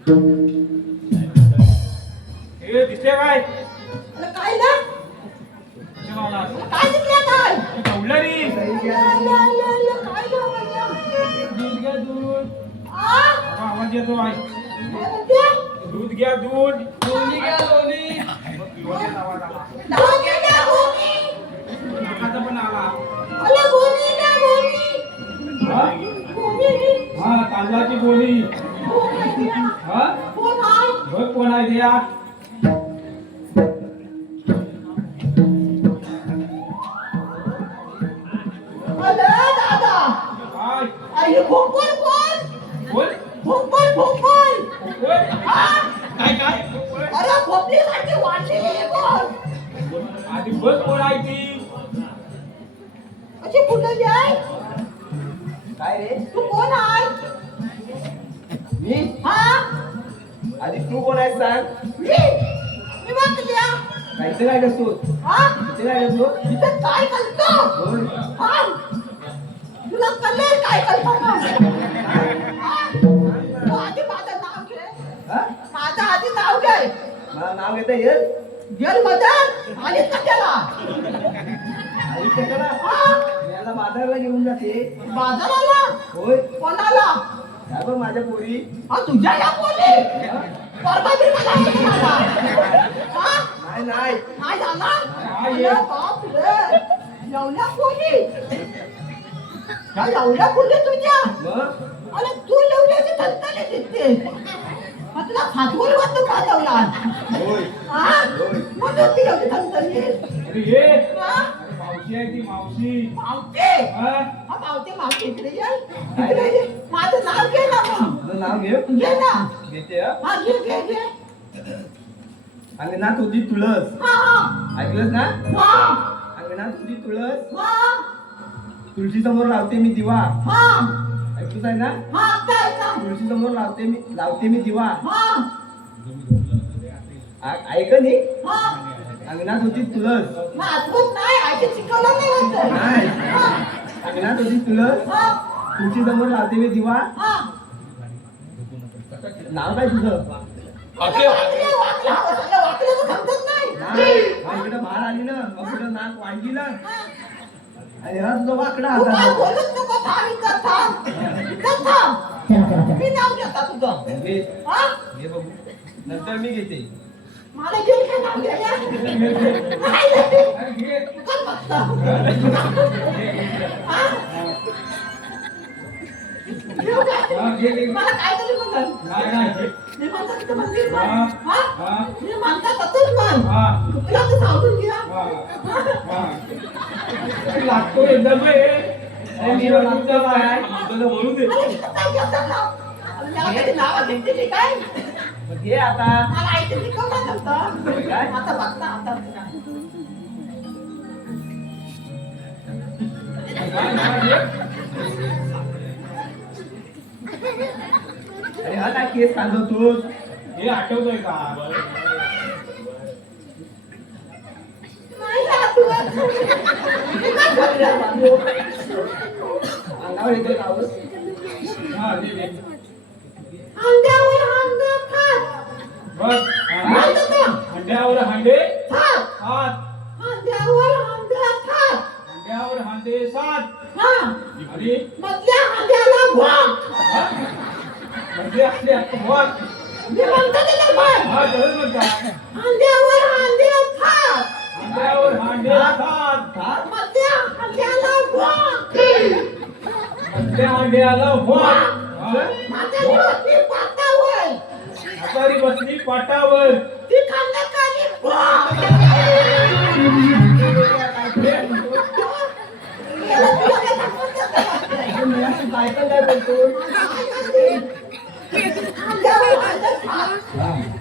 हे दिसते काय अरे काय ना कशाला आलास? काय दिसलं काय हे कवलं रे. काय ना दूध घ्या दूध. आ बाबा, आवाज येतो आहे. काय म्हणते? दूध घ्या दूध. दोन्ही घ्या दोन्ही. लोण्याचा आवाज आला. नाव घे ना गोणी. नाकाचा पण आला. अरे गोणी ना गोणी. हा? गोणी. हा, तांदळाची गोळी. गोणी. हा? कोण आहे? बघ कोण आहे ते या. अरे दादा. काय? अरे भोपळ कोण? कोण? भोपळ भोपळ. कोण? हा? काय काय अरे भोपळीसारखी वाटलेली आहे कोण? आधी बघ कोण आहे ती. अशी कुठली आहे? काय रे तू कोण आहे? मी हा? आधी तू कोण आहेस सांग मी वाकल्या. कायचं काय करतो हा? इथे काय करतो इथं काय करतो? होय. हा? तुला कळलं काय करतो ना? हा? तू आधी माझं नाव घे. हा माझं आधी नाव घे. मला नाव घेता येत गेल मदन आणि कशाला? आई कशाला हा? याला बाजारला घेऊन जाते बाजाराला? होय कोणाला? काय बघ माझ्या पोरी हा तुझ्या या बोली? परवादी मला आहे मला. हा? नाही नाही काय झाला? नाही. अरे बाप रे. एवढ्या बोली? या एवढ्या बोली तुझ्या? मग अरे तू लवल्याची थंताने दिसते. मग तुला फाटवून वाटतं पाठवला. होय हा? म्हणून ती एवढी थंतानी. अरे ये. हा? अरे मावशी आहे ती मावशी. मावते. हा? हा मावते मावते इकडे ये. इकडे ये. माझं नाव घे ना मग. तुझं नाव घे घे ना. घेते हा हा घे घे घे. अंगणात होती तुळस हा हा. ऐकलंस ना हा. अंगणात होती तुळस हा. तुळशी समोर लावते मी दिवा हा. ऐकलंच आहे ना हा काय का? तुळशी समोर लावते मी दिवा हा. ऐक नी हा. अंगणात होती तुळस मग आठवत नाही आईचे शिकवलं नाही वाटतं. नाही हा. अंगणात होती तुळस हा. तुळशी समोर लावते मी दिवा हा. नाव काय तुझं वाकले वाकलं, वाकलं. अहो, सगळं वाकलं तर समजत नाही. नाही इकडे बाहेर आली ना मग इकडं नाक वाढली ना हा. आणि हा तुझा वाकडा तू काय आता बोलत नको. थांब इथं थांब. इथं थांब. मी नाव घेता तुझं. घे हा? घे बघू नंतर मी घेते मला घेऊन काय नाव घ्यायला? नाही, अरे घे. चल फक्त. हा? घेऊ काय? हा, घे, घे. मला काहीतरी म्हणत. नाही, नाही, घे. मी म्हणतात तिथं मंदिर बन. हा. हा? हा. मी म्हणतात तसंच बन. हा. तुला तर सांगून घ्या. हा. हा. अरे लागतो एकदम रे. अरे मी लागतो काय? आपल्याला बोलू दे. अरे इथं काय घेतात ना? अरे मला कधी नावं घेतली नाही काय? मग घे आता मला आईचं शिकवलं नव्हतं. काय? आता बघता आता. हा, हा, घे. अरे हा काय केस कांदवतोस हे आठवतोय का? नाही आठवत. मी काय बोलले बाबू? अंगावर येतोय कावस हा, घे, घे. अंड्यावर अंडं खात. बघ. हा. माहिती का? हंड्यावर हांडे खात. हात. अंड्यावर अंडं खात. हंड्यावर हांडे सात. हा. आणि मधल्या अंड्याला भोग. हा? म्हणजे आपले वर. मी म्हणतो तिला बघ. हा, तसंच म्हणतात. अंड्यावर अंडे खात. हंड्यावर हांडे सात. मधल्या अंड्याला भोग. मधल्या हांड्याला वर. हा. म्हातारी बसली पाटावर. म्हातारी बसली पाटावर. ती खाल्लं खाली भोग. याला तुला काय दाखवत नाही. मी असं बायका काय बोलतो अंड्यावर अंडं खात.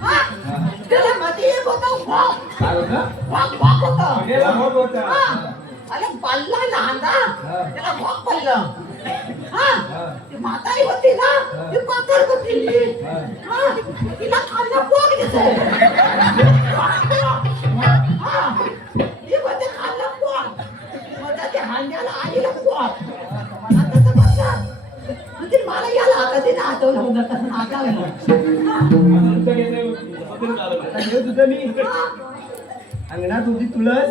हा? त्याला मध्ये एक होतं भोग. काय होतं भोग भोग होतं. हांड्याला भोग होता. हा. अरे पडला ना अंडा. त्याला भोग पडलं. हा? ती म्हातारी होती ना ती पातळ बसलेली. हा? तिला खाल्लं पोट घेतलं. हा. ती म्हणते खाल्लं पोट. मग त्या हांड्याला आईला पोट. आता तर म्हणतात. म्हणजे मला याला आता तिने आठवलं होतं कसं माझा तुमचं घेतलंय बघ. पद्धतीने झालं आता घेऊ तुझं मी अंगणात होती तुळस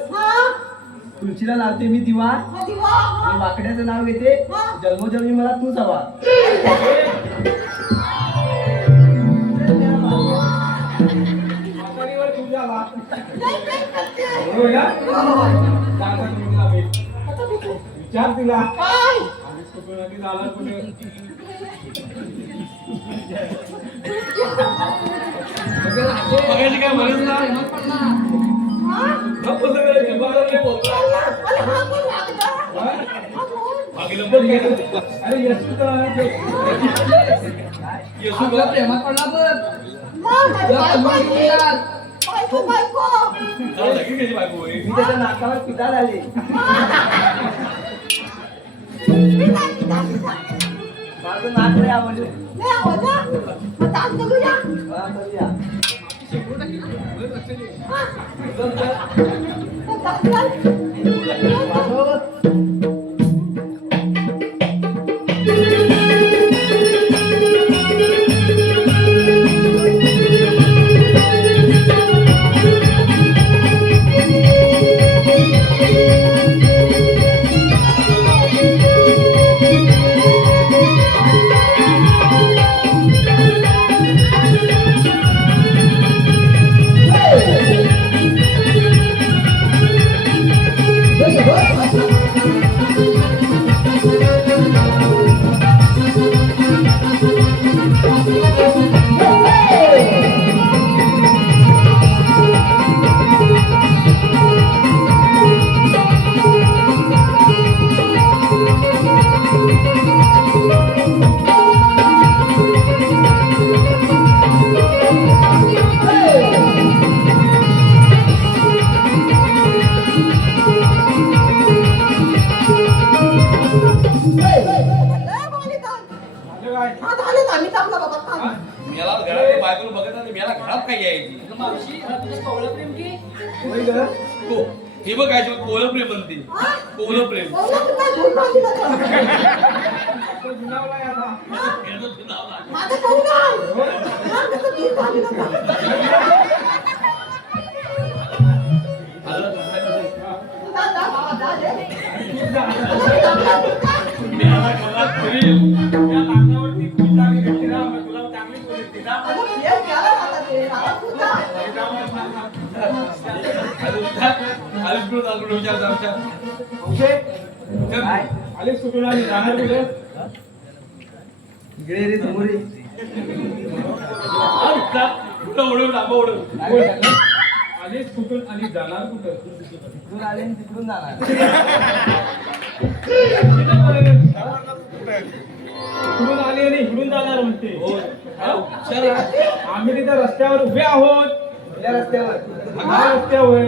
तुळशीला लावते मी दिवा आणि वाकड्याचं नाव घेते जन्मोजन्मी मला तूच हवा म्हातारीवर तुझ्या आला. बरोबर ना? सांगा तुम्ही तिला भेट. विचार तिला आणि कुठून आधी झाला कुठे बघायची काय म्हणत नाही गप्प सगळं जिव्हाळ्यावर नाही बोलतो. मागेलं पण गेलं. अरे यशू तर येशू बघ. प्रेमात पडला बायको जाऊ दे, किती बायको होईल. मी त्याच्या नाकावर पिता झाली माझं नाक नाही आवडले करूया मेला घरात बायकोला बघत नाही मेला घरात काय यायची मावशी हा तुझं कवळं प्रेम की होय ग हो हे बघ काय कोवलं प्रेम म्हणते कोवलं प्रेम तो जुनावलाय आता. माझं कोण मेला घरात फिरेल. त्या लग्नावरती खूप चांगली भेटली ना, मग तुला चांगली बोलत तिला. आलीस कुठं चालू कुठं विचार आमच्या काय आलीस कुठून आली जाणार कुठे इकडे रे समोर ये. कुठं ओढवलं आंबा ओढवलं काय झालं? आलीस कुठून आली जाणार कुठं तिकडून आले आणि तिकडून जाणार कुठून आली आणि इकडून जाणार म्हणते हो हुशार आहे. आम्ही तिथं रस्त्यावर उभे आहोत या रस्त्यावर हा रस्त्यावर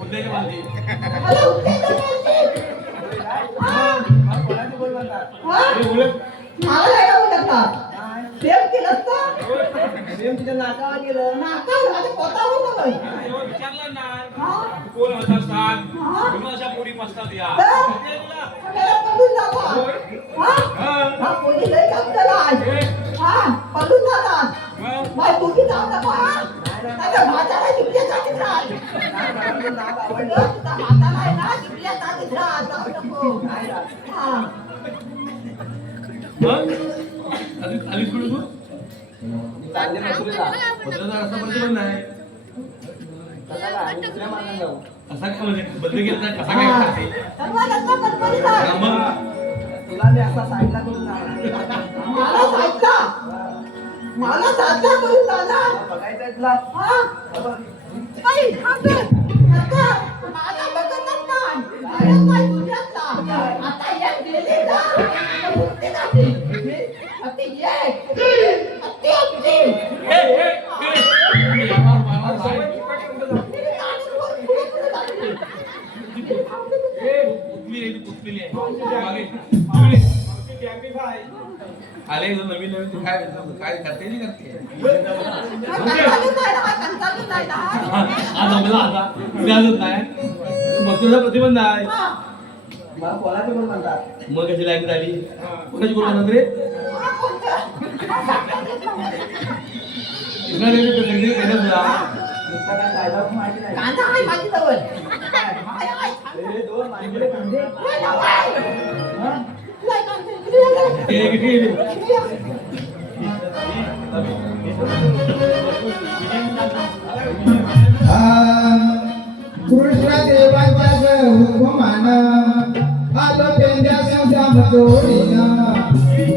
उद्याची बांधली. मला कोणाची बोल म्हणतात हे ओळख प्रेम तिच्या नाकावर गेलं तेव्हा विचारलं ना कोण होता सांग तुम्ही अशा पोरी मस्तात या माहितीये तुला? आलीस कुठं तू चालले मथुरेला. मथुरेचा रस्ता प्रतिबंध आहे. कसा काय? दुसऱ्या मार्गाने जाऊ. कसा काय म्हणजे बंद केला तर कसा काय करते? हा, मग तुला मी असा साईडला करून जाणार. मला साधला करून दादा बघायचं आहे तुला आई, माझा बघतच नाही. अरे काय तुझ्यातला? आता एक गेली ना, तर उठते जाते. आता एक. आता एक. मारणार नाही. तिने ताणून पुढे पुढे जाते. पुतली आहे ती, पुतली आहे. मागे. आमची कॅम्पिफाय आले इथं नवीन नवीन ती काय काय करते ती करते कंटाळून जायला हा, कंटाळून जायला हा. हा जमला आता व्याजच नाही मथुरेचा प्रतिबंध आहे हा. मला कोणाची कोण म्हणतात मग कशी लाईन झाली कोणाची कोण म्हणतात रे हा कोणतं? हा सांगता येत नाही. कृष्णा देवी प्रसंगी केलं तुला नुसता काय कायदा माहिती नाही कांदा आहे माझी जवळ. हाय, हाय, सांग. हे दोन माझ्याकडे कांदे होय ना, होय. हा? तुला एक कांदा इकडे ये, इकडे ये. हे घे. इकडे ये. कृष्ण देवाच्या हुकुमान आलो पेंद्या संग्राम जोडीनं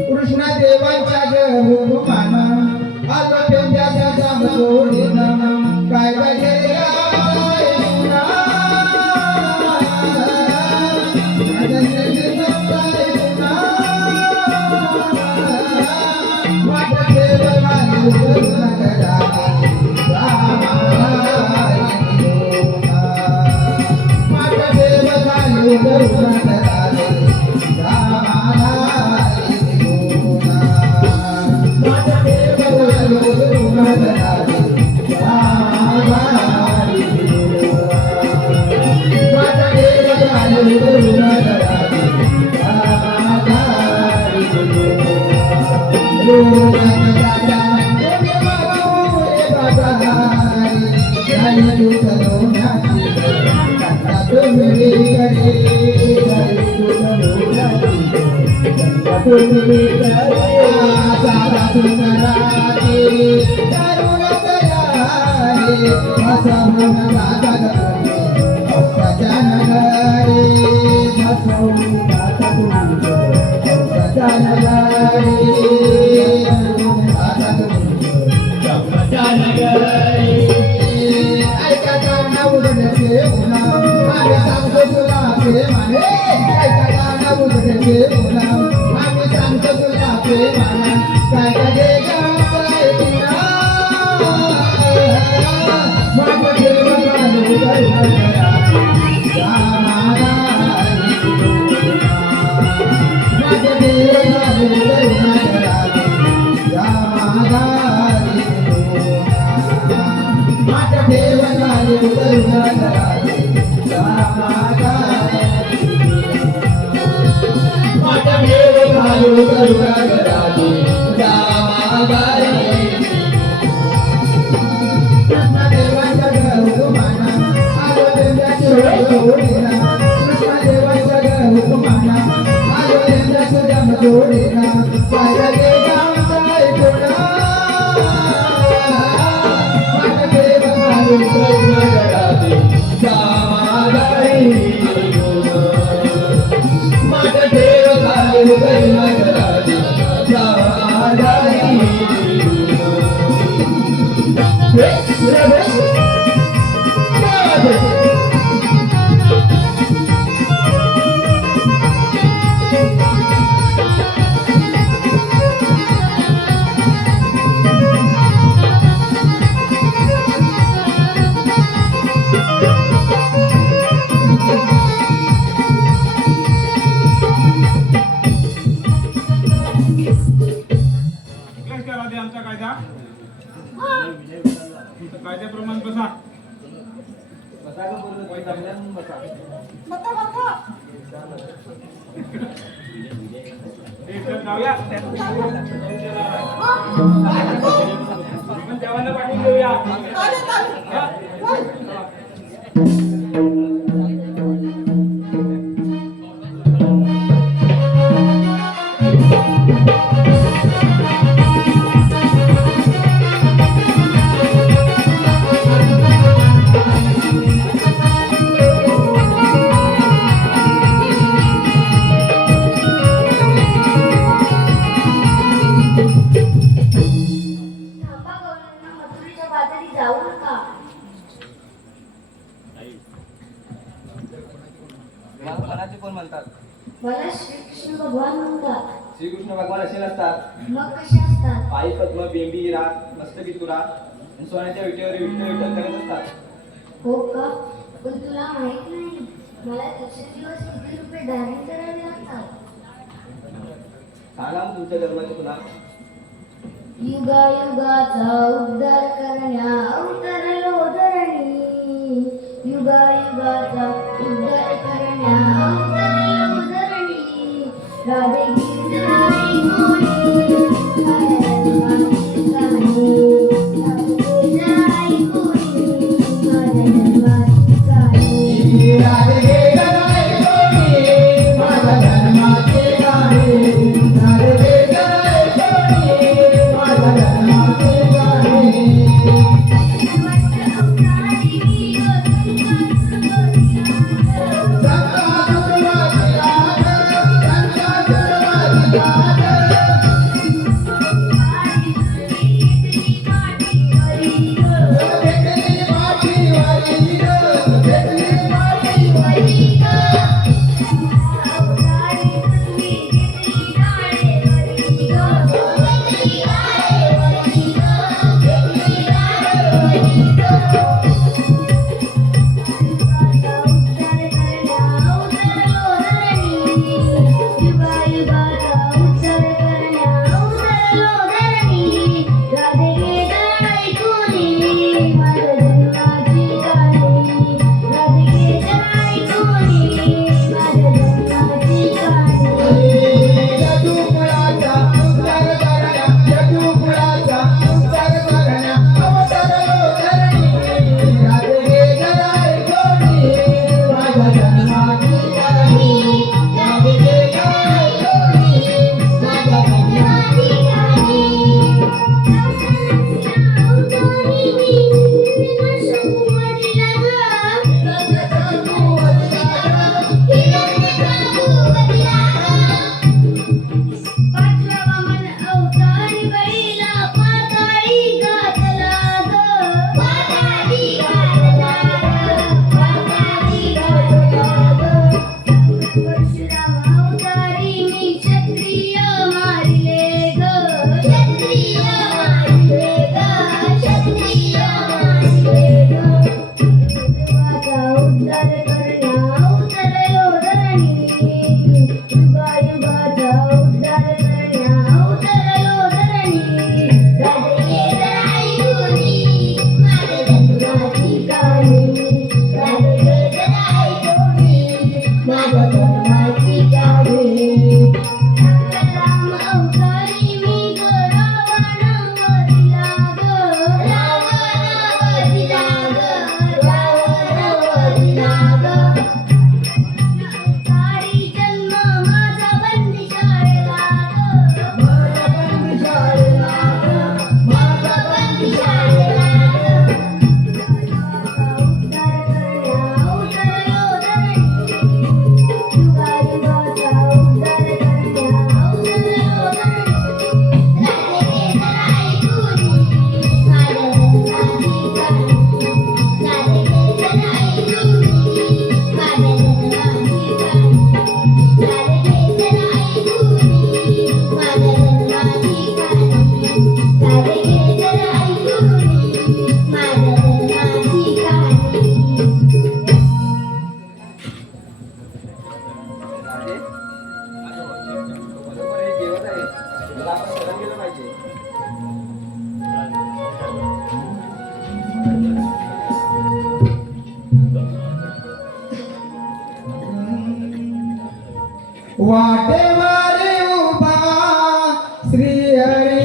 कृष्ण देवाच्या हुकुमान आलो पेंद्या संग्राम जोडीनं काय काय आमचा कायदा कायद्याप्रमाणे बसा बसा का बोलतो काही जमल्यानं बसा बघा, बघा. जाऊया आपण देवाला पाठवून देऊया चालेल, चालेल. थांबा गौरांना मथुरेच्या बाजारी जाऊ नका. मला कोणाची कोण म्हणतात मला श्रीकृष्ण भगवान म्हणतात. श्रीकृष्ण भगवान असे नसतात मग कसे असतात? पायी पद्म बेंबी राग मस्तकी तुरा आणि सोन्याच्या विटेवर विठ्ठल विठ्ठल करत असतात हो का? पण तुला माहित नाही मला दिवसेंदिवस किती रुपये दान करावे लागतात. सांगा मग तुमच्या धर्माचे पुन्हा युगायुगाचा उद्धार करण्या अवतरलो धरणी. युगायुगाचा उद्धार करण्या अवतरलो राधे गिरधारी गोरी माझ्या जन्माची कहाणी राधे गिरधारी गोरी माझ्या जन्माची कहाणी राधे गदाई गोरी माझ्या जन्माची कहाणी राधे गदाई गोरी माझ्या जन्माची कहाणी वाटेवारे उभा श्री हरी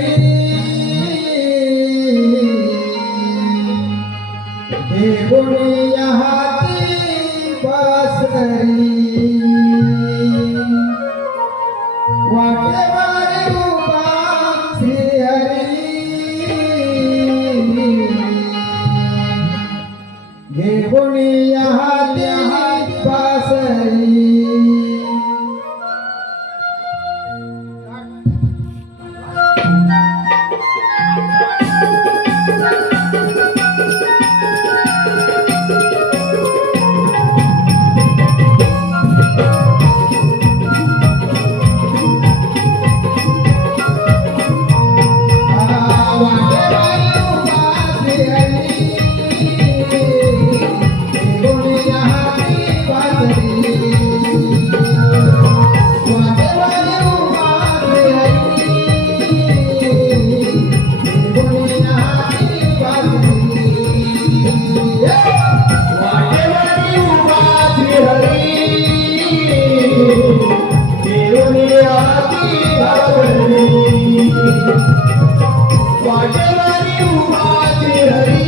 वाटेवारी उभाचे हरी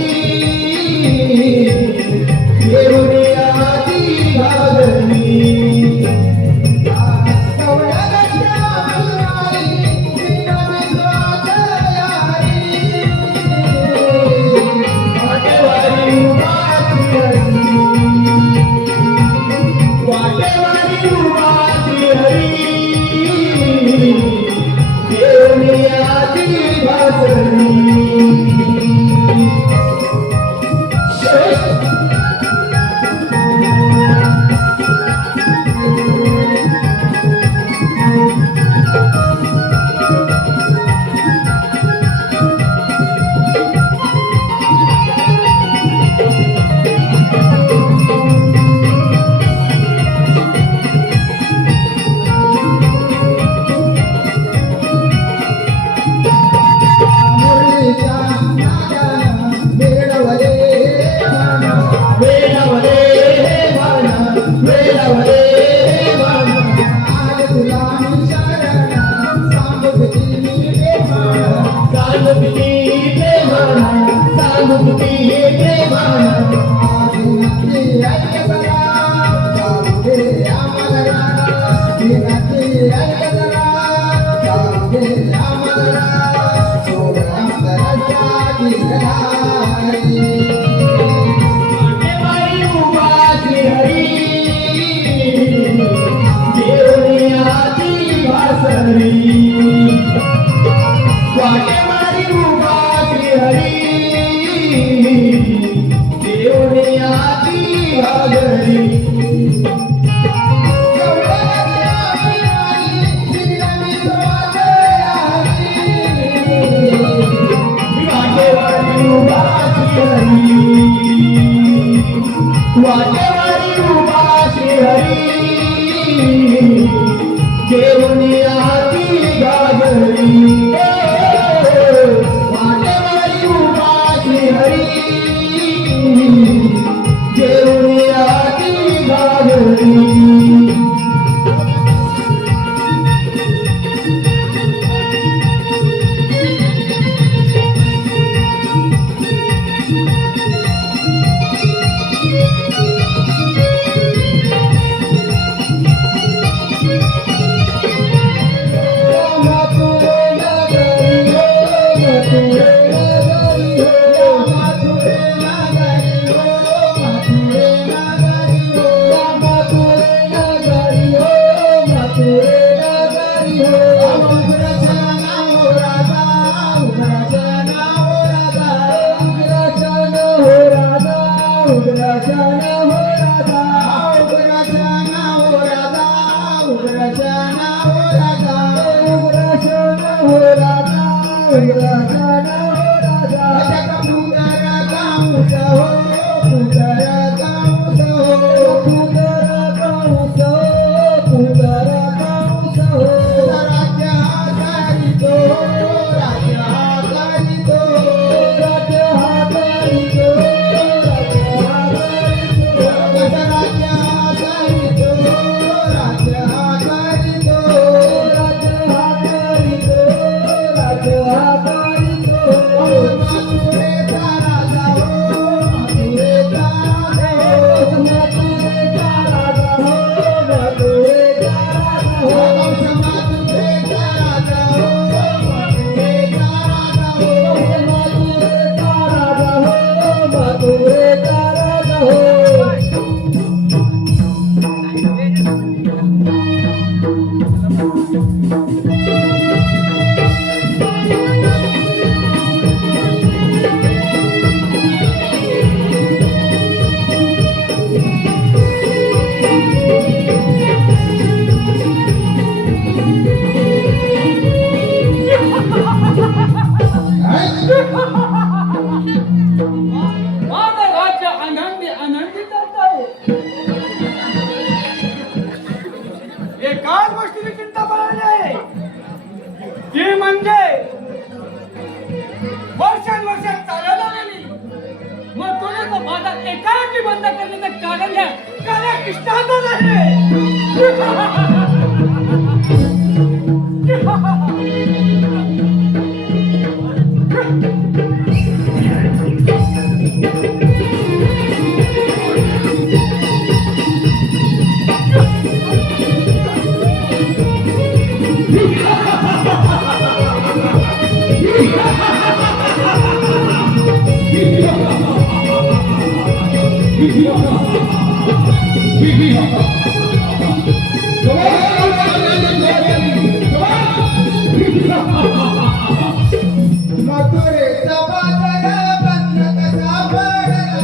येऊनी आधी घागरी कवड्या गट्ट्या मजुरारी विनाने स्वातयारी वाटेवारी उभाचे हरी वाटेवारी उभाचे हरी येऊनी आधी घागरी मथुरेचा बाजार बंद कसा पडला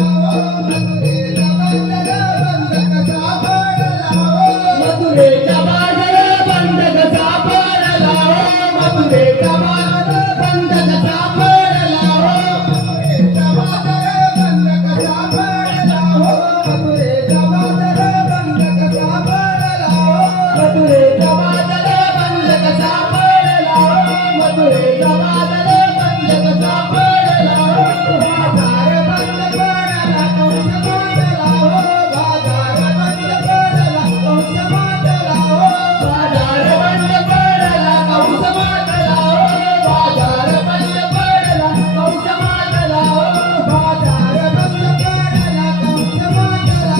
मथुरेचा बाजार बंद कसा पडला मथुरेचा बाजार बंद कसा पडला मथुरेचा बाजार बंद कसा पडला मथुरेचा बाजार बंद कसा पडला मथुरेचा बाजार बंद कसा पडला मथुरेचा बाजार बंद कसा पडला बाजार बंद पडला कंस मांडला बाजार बंद पडला कंस मांडला बाजार बंद पडला कंस मांडला बाजार बंद पडला कंस मांडला बाजार बंद पडला कंस मांडला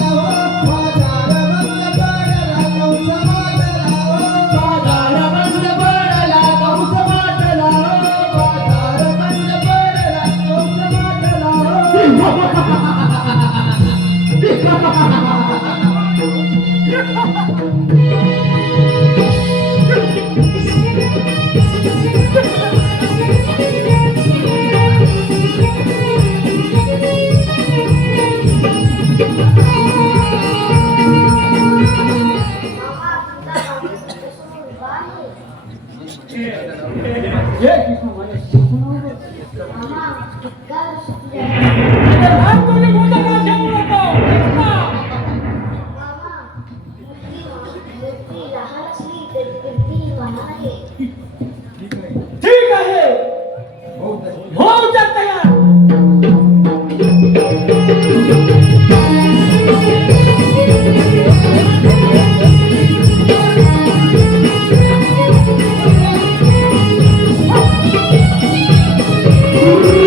बाजार बंद पडला कंस मांडला बाजार बंद पडला कंस मांडला बाजार बंद पडला मामा तुमचा माणूस समोर उभा आहे. मामा काय तुझ्या मामा मूर्ती लहान असली तरी कीर्ती महान आहे. ठीक आहे हो उद्या तयार Thank you.